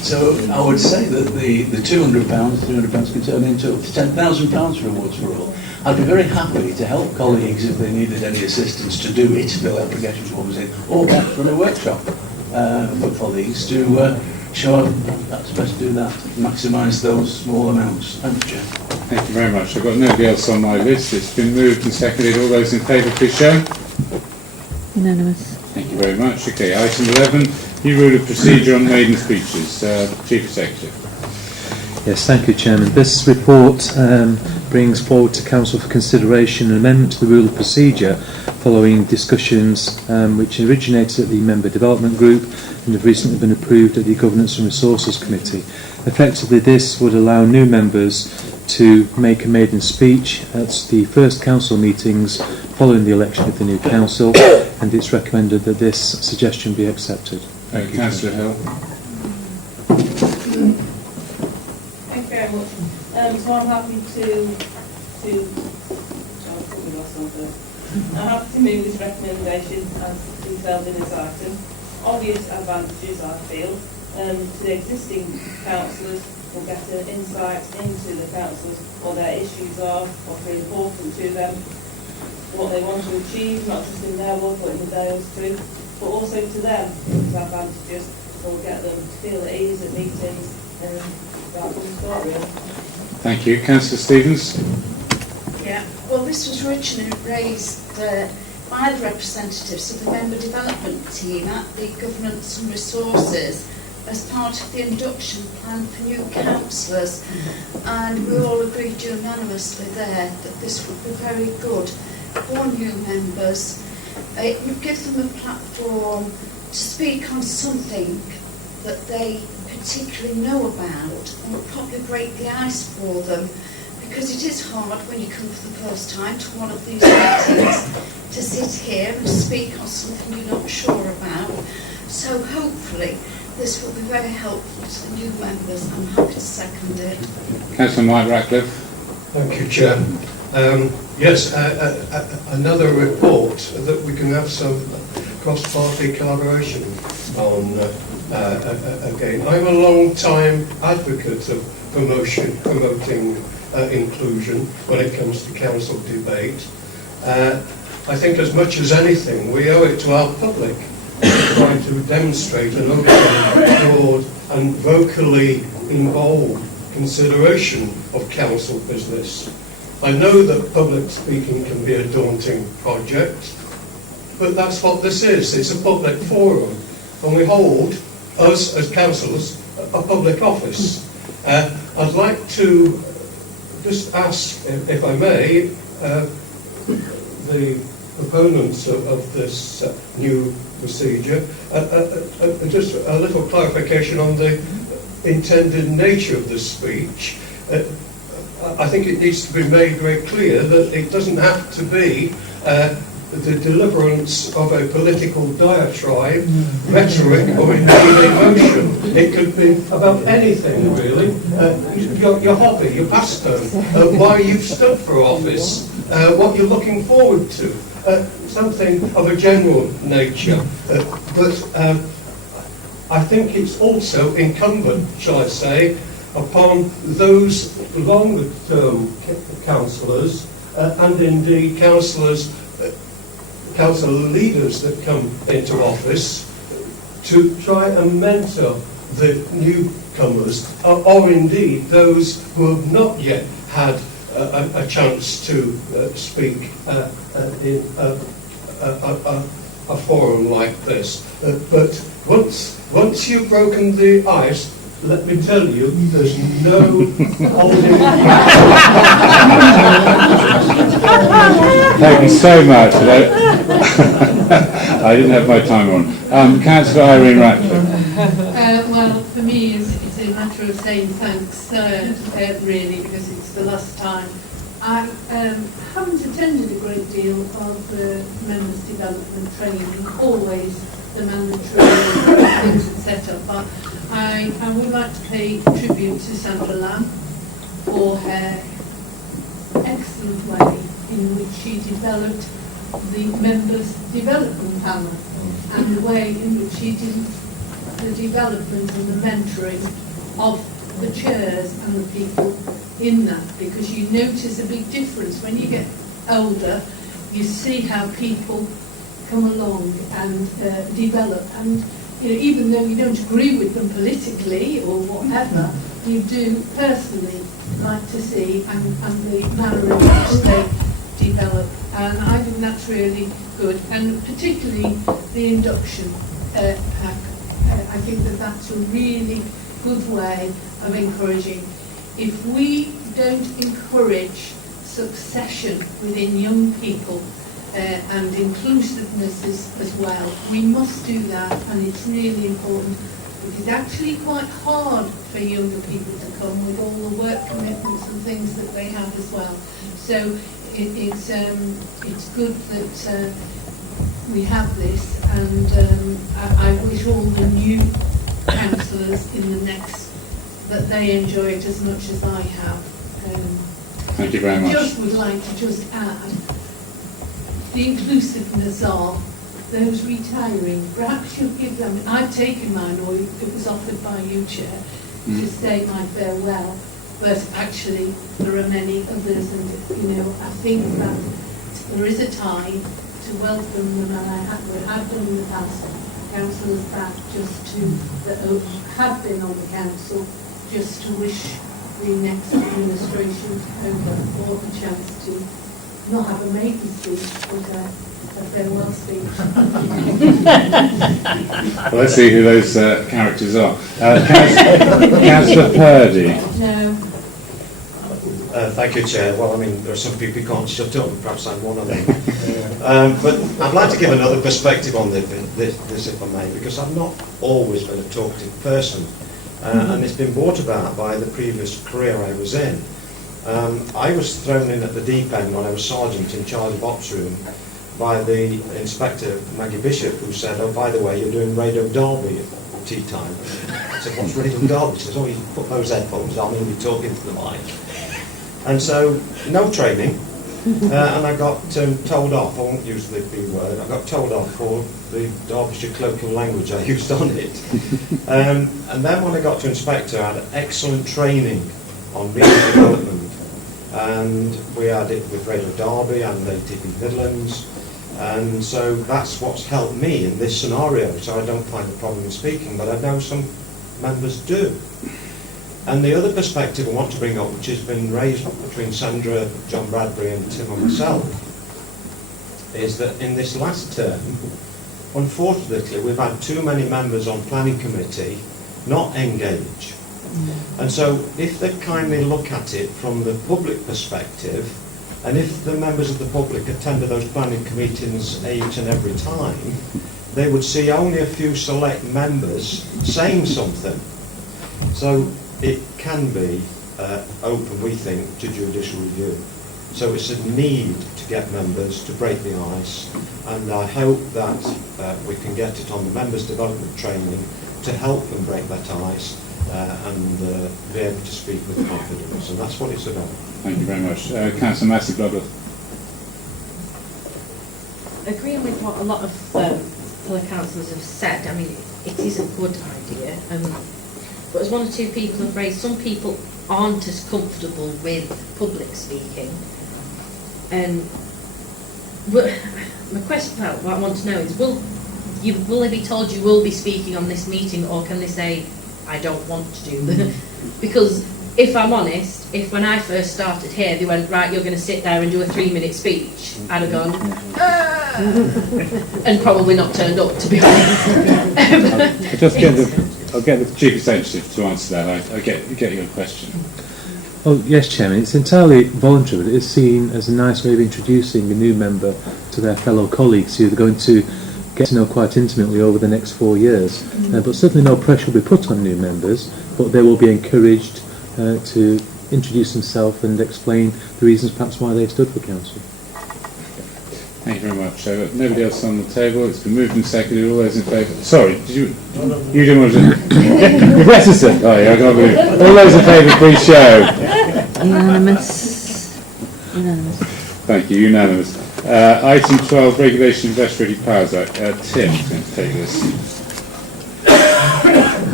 So I would say that the £300 can turn into up to £10,000 for Awards for All. I'd be very happy to help colleagues if they needed any assistance to do it, fill application forms in, or perhaps run a workshop for colleagues to show that's best to do that, maximise those small amounts. Thank you, Chair. Thank you very much. I've got nobody else on my list. It's been moved and seconded. All those in favour, please show. Unanimous. Thank you very much. Okay, item 11, new rule of procedure on maiden speeches. Chief Executive. Yes, thank you, Chairman. This report brings forward to Council for consideration an amendment to the rule of procedure following discussions which originated at the Member Development Group and have recently been approved at the Governance and Resources Committee. Effectively, this would allow new members to make a maiden speech at the first council meetings following the election of the new council, and it's recommended that this suggestion be accepted. Thank you, Councillor Hill. Thank you very much. So I'm happy to I'm happy to move this recommendation as detailed in this item. Obvious advantages, I feel, to the existing councillors will get an insight into the councillors, what their issues are, what's really important to them, what they want to achieve, not just in their work but in the Dales too, but also to them, it's advantages, will get them to feel at ease at meetings and that will start really. Thank you. Councillor Stevens. Yeah, well, this was originally raised by the representatives of the Member Development Team at the Governance and Resources as part of the induction plan for new councillors, and we all agreed unanimously there that this would be very good for new members. It would give them a platform to speak on something that they particularly know about and would probably break the ice for them, because it is hard when you come for the first time to one of these meetings to sit here and speak on something you're not sure about. So hopefully this will be very helpful to the new members. I'm happy to second it. Councillor Mike Ratcliffe. Thank you, Chair. Yes, another report that we can have some cross-party collaboration on again. I'm a long-time advocate of promoting inclusion when it comes to council debate. I think as much as anything, we owe it to our public to try to demonstrate an open, broad and vocally involved consideration of council business. I know that public speaking can be a daunting project, but that's what this is. It's a public forum, and we hold, us as councillors, a public office. I'd like to just ask, if I may, the proponents of this new procedure, just a little clarification on the intended nature of the speech. I think it needs to be made very clear that it doesn't have to be the deliverance of a political diatribe, rhetoric, or indeed emotion. It could be about anything, really. Your hobby, your pastime, why you've stood for office, what you're looking forward to, something of a general nature. But I think it's also incumbent, shall I say, upon those longer-term councillors and indeed council leaders that come into office to try and mentor the newcomers, or indeed those who have not yet had a chance to speak in a forum like this. But once you've broken the ice, let me tell you, there's no holding back. Thank you so much. I didn't have my time on. Councillor Irene Ratcliffe. Well, for me, it's a matter of saying thanks, really, because it's the last time. I haven't attended a great deal of members' development training. Always them and the training and things that's set up. I would like to pay tribute to Sandra Lamb for her excellent way in which she developed the members' development panel and the way in which she did the development and the mentoring of the chairs and the people in that, because you notice a big difference when you get older. You see how people come along and develop, and even though you don't agree with them politically or whatever, you do personally like to see and the manner in which they develop, and I think that's really good, and particularly the induction pack. I think that that's a really good way of encouraging. If we don't encourage succession within young people and inclusiveness as well, we must do that, and it's really important. It's actually quite hard for younger people to come with all the work commitments and things that they have as well. So it's good that we have this, and I wish all the new councillors in the next that they enjoy it as much as I have. Thank you very much. I just would like to just add the inclusiveness of those retiring. Perhaps you'll give them, I've taken mine, or it was offered by you, Chair, to state my farewell, but actually there are many others, and I think that there is a time to welcome them, and I have done in the past, councillors back just to, that have been on the council, just to wish the next administration over, or the chance to not have a maiden speech, but a farewell speech. Well, let's see who those characters are. Councillor Purdy. No. Thank you, Chair. Well, I mean, there are some people who can't shut up, and perhaps I'm one of them. But I'd like to give another perspective on this, if I may, because I've not always been a talkative person, and it's been brought about by the previous career I was in. I was thrown in at the deep end when I was sergeant in charge of ops room by the inspector, Maggie Bishop, who said, "Oh, by the way, you're doing Radio Derby at tea time." I said, "What's Radio Derby?" She says, "Oh, you put those headphones on and you're talking to the mic." And so, no training, and I got told off. I won't use the B word. I got told off for the Derbyshire colloquial language I used on it. And then when I got to inspector, I had excellent training on media development, and we had it with Radio Derby and the ATP Midlands, and so that's what's helped me in this scenario. So I don't find a problem in speaking, but I know some members do. And the other perspective I want to bring up, which has been raised between Sandra, John Bradbury and Tim and myself, is that in this last term, unfortunately, we've had too many members on planning committee not engage. And so if they kindly look at it from the public perspective, and if the members of the public attended those planning committees each and every time, they would see only a few select members saying something. So it can be open, we think, to judicial review. So it's a need to get members to break the ice, and I hope that we can get it on the members' development training to help them break that ice and be able to speak with confidence, and that's what it's about. Thank you very much. Councillor Massey Bloodworth. Agreeing with what a lot of fellow councillors have said, I mean, it is a good idea. But as one or two people have raised, some people aren't as comfortable with public speaking. And my question, well, what I want to know is, will they be told you will be speaking on this meeting, or can they say, I don't want to do that? Because if I'm honest, if when I first started here, they went, right, you're going to sit there and do a 3-minute speech, I'd have gone, and probably not turned up, to be honest. I'll get the Chief Executive to answer that. I get your question. Oh, yes, Chairman. It's entirely voluntary, but it is seen as a nice way of introducing a new member to their fellow colleagues who they're going to get to know quite intimately over the next 4 years. But certainly no pressure will be put on new members, but they will be encouraged to introduce themselves and explain the reasons perhaps why they stood for council. Thank you very much. So nobody else on the table. It's been moved and seconded. All those in favour? Sorry, did you? You didn't want to. You're reticent. Oh, yeah, I can't believe it. All those in favour, please show. Unanimous. Unanimous. Thank you. Unanimous. Item 12, Regulation of Investor Powers Act. Tim is going to take this.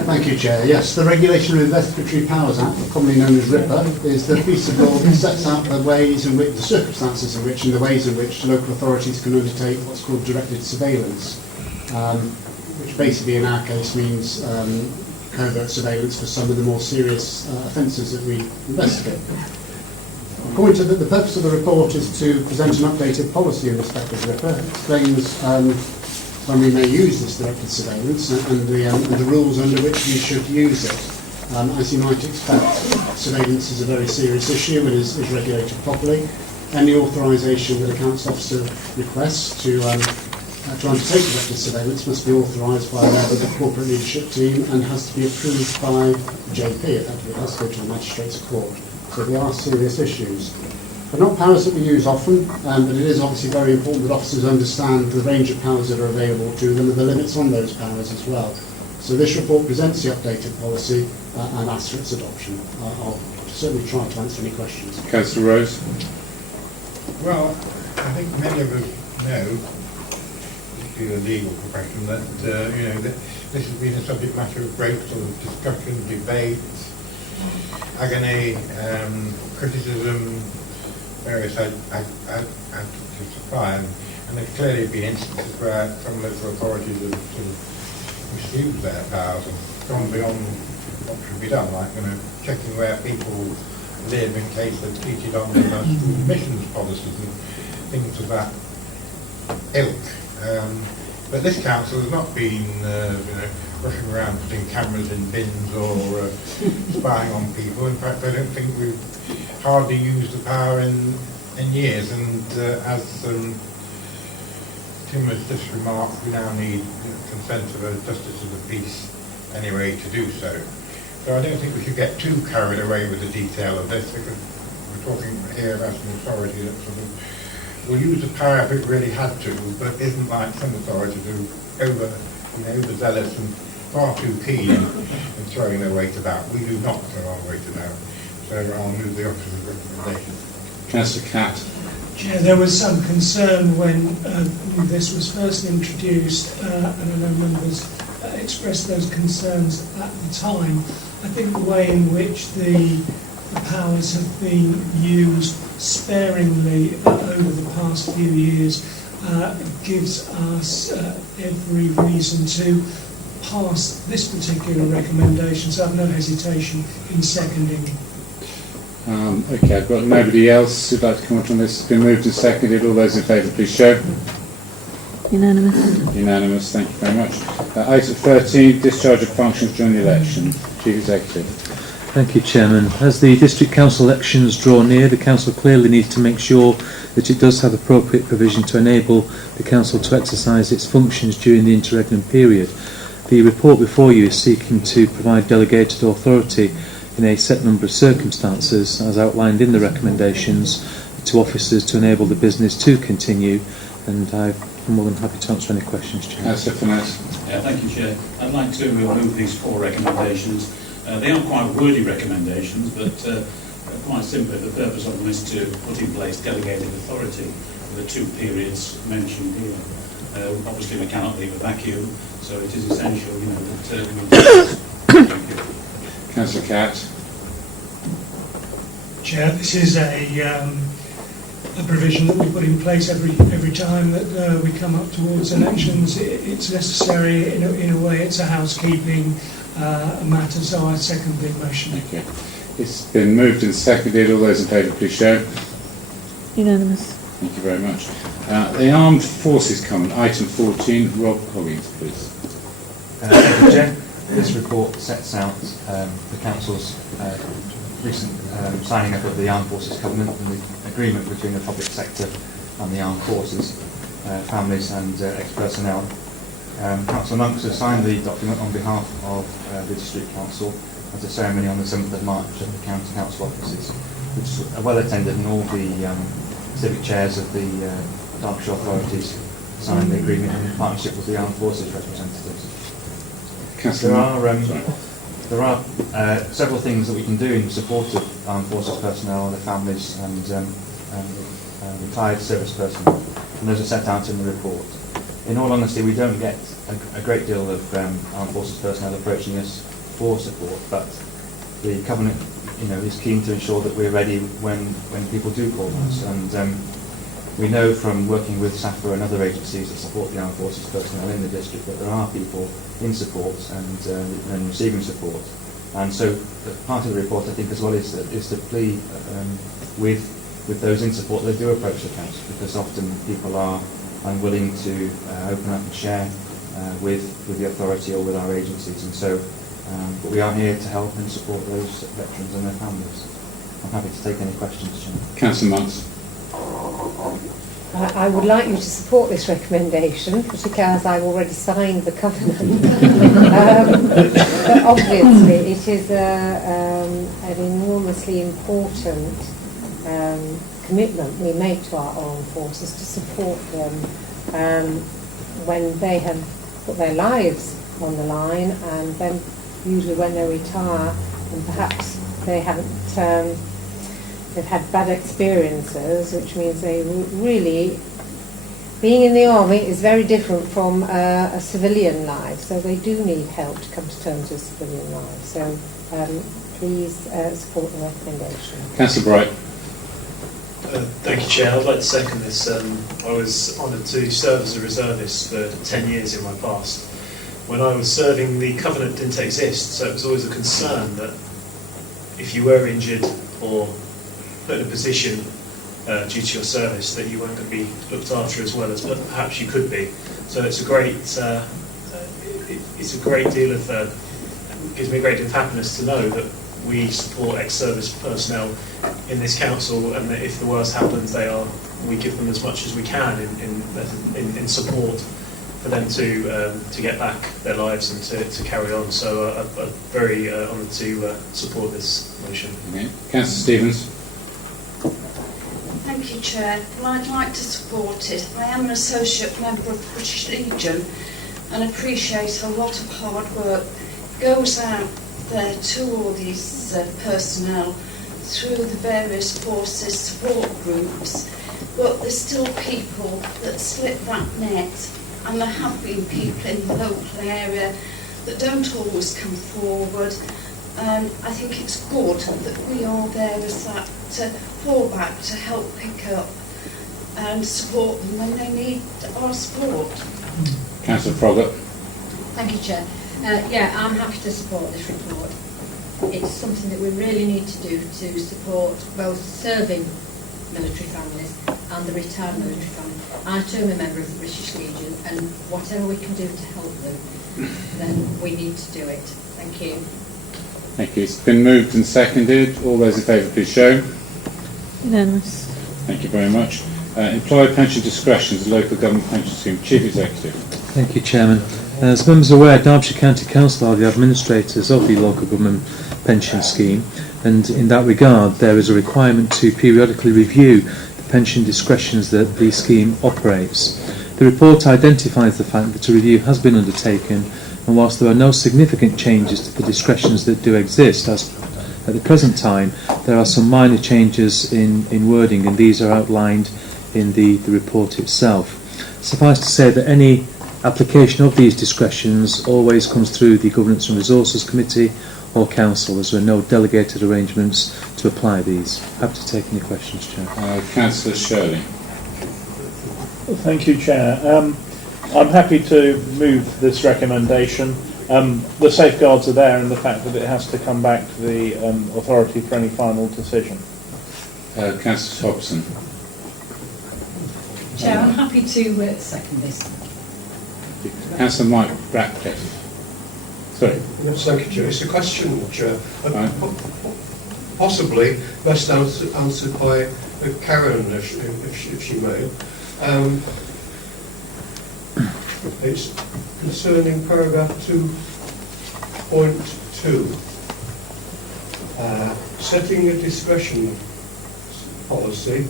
Thank you, Chair. Yes, the Regulation of Investigatory Powers Act, commonly known as RIPA, is the piece of law that sets out the ways in which, the circumstances in which, and the ways in which local authorities can undertake what's called directed surveillance, which basically in our case means covert surveillance for some of the more serious offences that we investigate. According to the purpose of the report is to present an updated policy in respect of RIPA. It explains when we may use this directed surveillance and the rules under which we should use it. As you might expect, surveillance is a very serious issue and is regulated properly. Any authorisation that a council officer requests to undertake directed surveillance must be authorised by a member of the corporate leadership team and has to be approved by JP. Effectively, it has to go to the magistrates court. So they are serious issues. They're not powers that we use often, but it is obviously very important that officers understand the range of powers that are available to them and the limits on those powers as well. So this report presents the updated policy and asks for its adoption. I'll certainly try to answer any questions. Councillor Rose. Well, I think many of us know, particularly the legal profession, that that this has been a subject matter of great sort of discussion, debate, agony, criticism, various attitudes of supply, and there's clearly been instances where some local authorities have sort of misused their powers and gone beyond what should be done, like checking where people live in case they're cheated on the school admissions policies and things of that ilk. But this council has not been rushing around putting cameras in bins or spying on people. In fact, I don't think we've hardly used the power in years, and as Tim has just remarked, we now need consent of a Justice of the Peace anyway to do so. So I don't think we should get too carried away with the detail of this, because we're talking here about an authority that sort of will use the power if it really had to, but isn't like some authorities who overzealous and far too keen in throwing their weight about. We do not throw our weight about. So I'll move the officer's recommendation. Councillor Catt. Chair, there was some concern when this was first introduced, and I know members expressed those concerns at the time. I think the way in which the powers have been used sparingly over the past few years gives us every reason to pass this particular recommendation, so I have no hesitation in seconding. Okay, I've got nobody else who'd like to comment on this. It's been moved and seconded. All those in favour, please show. Unanimous. Unanimous, thank you very much. Item 13, discharge of functions during the election. Chief Executive. Thank you, Chairman. As the District Council elections draw near, the Council clearly needs to make sure that it does have appropriate provision to enable the Council to exercise its functions during the interregnum period. The report before you is seeking to provide delegated authority in a set number of circumstances, as outlined in the recommendations, to officers to enable the business to continue, and I'm more than happy to answer any questions, Chair. Yeah, thank you, Chair. I'd like to move these 4 recommendations. They are quite wordy recommendations, but quite simply the purpose of them is to put in place delegated authority for the 2 periods mentioned here. Obviously we cannot leave a vacuum, so it is essential, that we do. Thank you. Councillor Catt. Chair, this is a provision that we put in place every time that we come up towards elections. It's necessary in a way. It's a housekeeping matter, so I second the motion. Okay. It's been moved and seconded. All those in favour, please show. Unanimous. Thank you very much. The Armed Forces Common, item 14. Rob Collins, please. Thank you, Chair. This report sets out the Council's recent signing up of the Armed Forces Covenant and the agreement between the public sector and the Armed Forces, families and ex-personnel. Councillor Monks has signed the document on behalf of the District Council at a ceremony on the 7th of March at the County Council offices, which are well attended, and all the civic chairs of the Derbyshire authorities signed the agreement in partnership with the Armed Forces representatives. There are several things that we can do in support of Armed Forces personnel and their families and retired service personnel, and those are set out in the report. In all honesty, we don't get a great deal of Armed Forces personnel approaching us for support, but the Covenant, is keen to ensure that we're ready when people do call us. And we know from working with SAFA and other agencies that support the Armed Forces personnel in the district that there are people in support and receiving support. And so part of the report, I think, as well, is to plea with those in support that do approach the council, because often people are unwilling to open up and share with the authority or with our agencies. And so, but we are here to help and support those veterans and their families. I'm happy to take any questions, Chairman. Councillor Muntz. I would like you to support this recommendation, because I've already signed the covenant. But obviously it is an enormously important commitment we make to our armed forces to support them when they have put their lives on the line, and then usually when they retire and perhaps they haven't they've had bad experiences, which means they really, being in the army is very different from a civilian life, so they do need help to come to terms with civilian life. So please support the recommendation. Councillor Bright. Thank you, Chair. I'd like to second this. I was honoured to serve as a reservist for 10 years in my past. When I was serving, the covenant didn't exist, so it was always a concern that if you were injured or put in a position due to your service, that you weren't going to be looked after as well as perhaps you could be. So it's a great, it's a great deal of, gives me a great deal of happiness to know that we support ex-service personnel in this council, and that if the worst happens, we give them as much as we can in support for them to get back their lives and to carry on. So I'm very honoured to support this motion. Okay. Councillor Stevens. Thank you, Chair. Well, I'd like to support it. I am an associate member of the British Legion and appreciate a lot of hard work goes out there to all these personnel through the various forces support groups, but there's still people that slip that net, and there have been people in the local area that don't always come forward. I think it's good that we are there as that fallback to help pick up and support them when they need our support. Councillor Froggatt. Thank you, Chair. Yeah, I'm happy to support this report. It's something that we really need to do to support both serving military families and the retired military families. I too am a member of the British Legion, and whatever we can do to help them, then we need to do it. Thank you. Thank you. It's been moved and seconded. All those in favour, please show. Unanimous. Thank you very much. Employer Pension Discretions, the Local Government Pension Scheme. Chief Executive. Thank you, Chairman. As members are aware, Derbyshire County Council are the administrators of the Local Government Pension Scheme, and in that regard there is a requirement to periodically review the pension discretions that the scheme operates. The report identifies the fact that a review has been undertaken, and whilst there are no significant changes to the discretions that do exist as at the present time, there are some minor changes in wording, and these are outlined in the report itself. Suffice to say that any application of these discretions always comes through the Governance and Resources Committee or Council, as there are no delegated arrangements to apply these. Happy to take any questions, Chair. Councillor Shirley. Thank you, Chair. I'm happy to move this recommendation. The safeguards are there, and the fact that it has to come back to the authority for any final decision. Councillor Hobson. Chair, I'm happy to second this. Councillor Mike Ratcliffe. Sorry. Yes, thank you, Chair. It's a question, Chair. Possibly best answered by Karen, if she may. It's concerning paragraph 2.2. Setting a discretion policy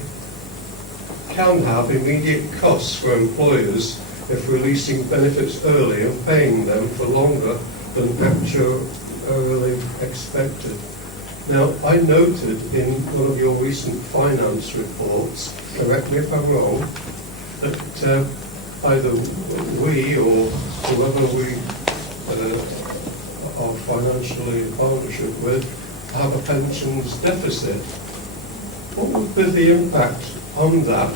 can have immediate costs for employers if releasing benefits early and paying them for longer than actually expected. Now, I noted in one of your recent finance reports, correct me if I'm wrong, that either we or whoever we are financially in partnership with have a pensions deficit. What would be the impact on that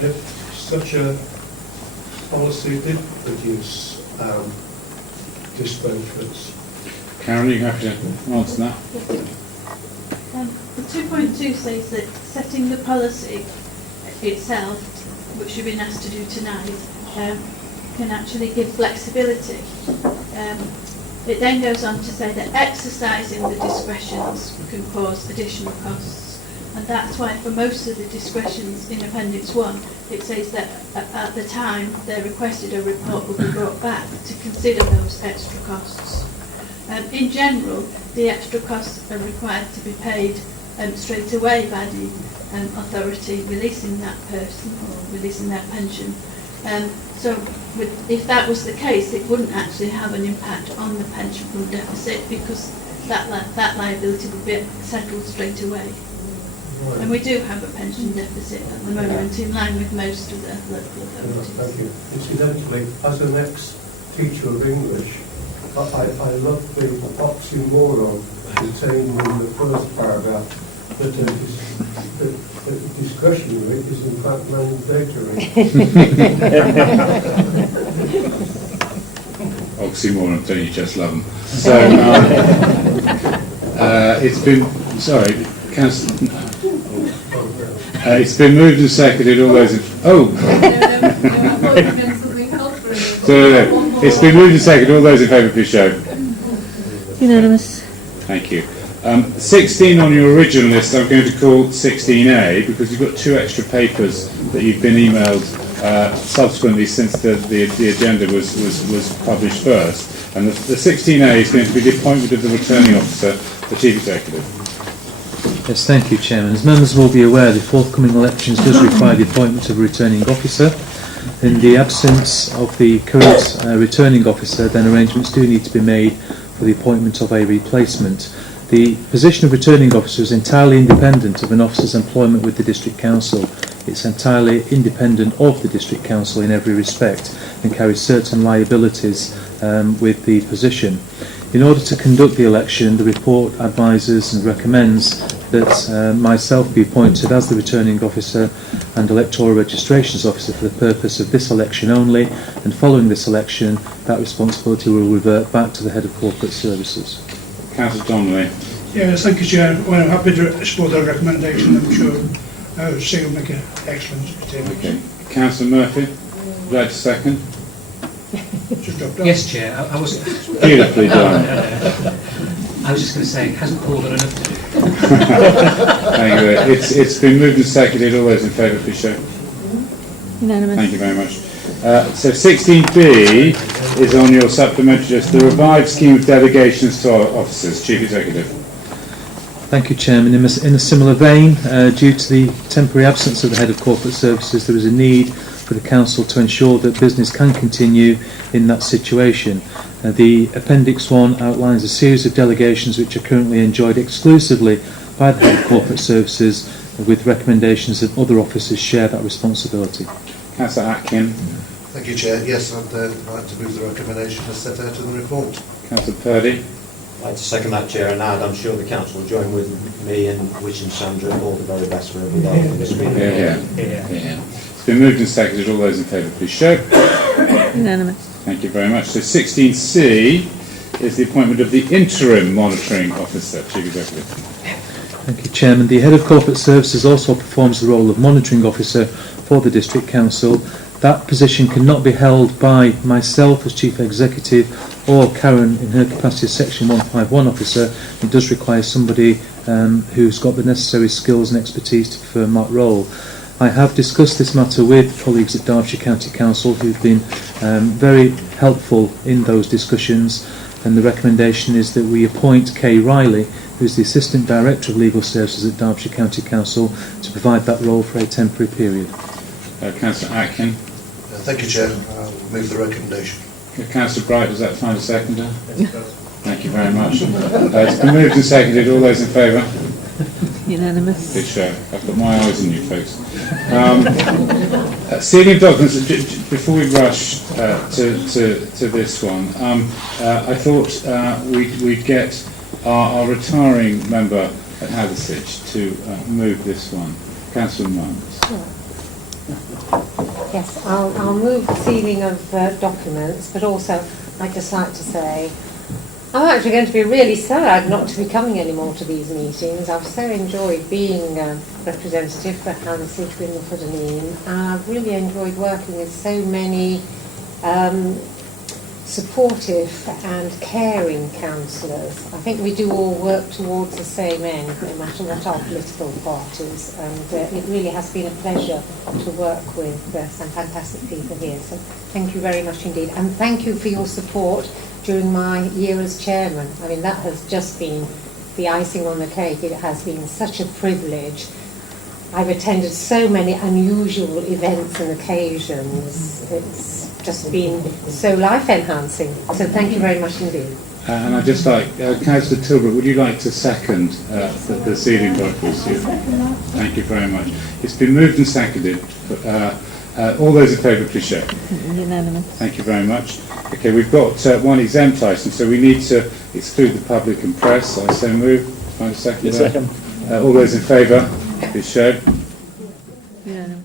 if such a policy did produce disbenefits? Karen, you have to answer that. The 2.2 says that setting the policy itself, which you've been asked to do tonight, can actually give flexibility. It then goes on to say that exercising the discretions can cause additional costs, and that's why for most of the discretions in Appendix 1 it says that at the time they requested a report will be brought back to consider those extra costs. In general, the extra costs are required to be paid straight away by the authority releasing that person or releasing their pension. So if that was the case, it wouldn't actually have an impact on the pension fund deficit because that liability would be settled straight away. Right. And we do have a pension deficit at the moment in line with most of the local authorities. Thank you. Incidentally, as an ex-teacher of English, I love the oxymoron contained in the first paragraph that discretionary is in fact mandatory. Oxymoron, don't you just love them? So, it's been, sorry, Councillor, it's been moved and seconded, all those in, it's been moved and seconded, all those in favour please show. Unanimous. Thank you. 16 on your original list I'm going to call 16A because you've got two extra papers that you've been emailed subsequently since the agenda was published first. And the 16A is going to be the appointment of the returning officer, the Chief Executive. Yes, thank you, Chairman. As members will be aware, the forthcoming elections does require the appointment of a returning officer. In the absence of the current returning officer, then arrangements do need to be made for the appointment of a replacement. The position of returning officer is entirely independent of an officer's employment with the District Council. It's entirely independent of the District Council in every respect and carries certain liabilities with the position. In order to conduct the election, the report advises and recommends that myself be appointed as the returning officer and electoral registrations officer for the purpose of this election only, and following this election that responsibility will revert back to the Head of Corporate Services. Councillor Donnelly. Yes, thank you, Chair. Well, I'm happy to support that recommendation. I'm sure Sue will make an excellent statement. Okay. Councillor Murphy, would you like to second? Yes, Chair. I was beautifully done. I was just going to say, hasn't Paul got enough to do? Thank you. It's been moved and seconded. All those in favour, please show. Unanimous. Thank you very much. So 16B is on your supplementary list, the revived scheme of delegations to our officers. Chief Executive. Thank you, Chairman. In a similar vein, due to the temporary absence of the Head of Corporate Services, there is a need for the Council to ensure that business can continue in that situation. The Appendix 1 outlines a series of delegations which are currently enjoyed exclusively by the Head of Corporate Services, with recommendations that other officers share that responsibility. Councillor Atkin. Thank you, Chair. Yes, I'd like to move the recommendation as set out in the report. Councillor Purdy. I'd like to second that, Chair, and add I'm sure the Council will join with me in wishing Sandra all the very best for every day of this meeting. Yeah. It's been moved and seconded. All those in favour, please show. Unanimous. Thank you very much. So 16C is the appointment of the interim monitoring officer. Chief Executive. Thank you, Chairman. The Head of Corporate Services also performs the role of monitoring officer for the District Council. That position cannot be held by myself as Chief Executive or Karen in her capacity as Section 151 officer. It does require somebody who's got the necessary skills and expertise to perform that role. I have discussed this matter with colleagues at Derbyshire County Council who've been very helpful in those discussions, and the recommendation is that we appoint Kay Riley who is the Assistant Director of Legal Services at Derbyshire County Council, to provide that role for a temporary period. Councillor Atkin. Thank you, Chair. I'll move the recommendation. Councillor Bright, does that find a seconder? Thank you very much. It's been moved and seconded. All those in favour? Unanimous. Good show. I've got my eyes on you folks. Sealing of documents, before we rush to this one, I thought we'd get our retiring member at Hathersage to move this one. Councillor Munns. Yes, I'll move the sealing of documents, but also I'd just like to say I'm actually going to be really sad not to be coming anymore to these meetings. I've so enjoyed being a representative for Hathersage, Wimbleford and Eam, and I've really enjoyed working with so many supportive and caring councillors. I think we do all work towards the same end, no matter what our political parties, and it really has been a pleasure to work with some fantastic people here. So thank you very much indeed, and thank you for your support during my year as chairman. I mean, that has just been the icing on the cake. It has been such a privilege. I've attended so many unusual events and occasions. It's just been so life-enhancing. So thank you very much indeed. And I'd just like, Councillor Tilbrook, would you like to second the sealing documents? Thank you very much. It's been moved and seconded. All those in favour, please show. Unanimous. Thank you very much. Okay, we've got one exempt item, so we need to exclude the public and press. I so move. Find a second. Second. All those in favour, please show. Unanimous.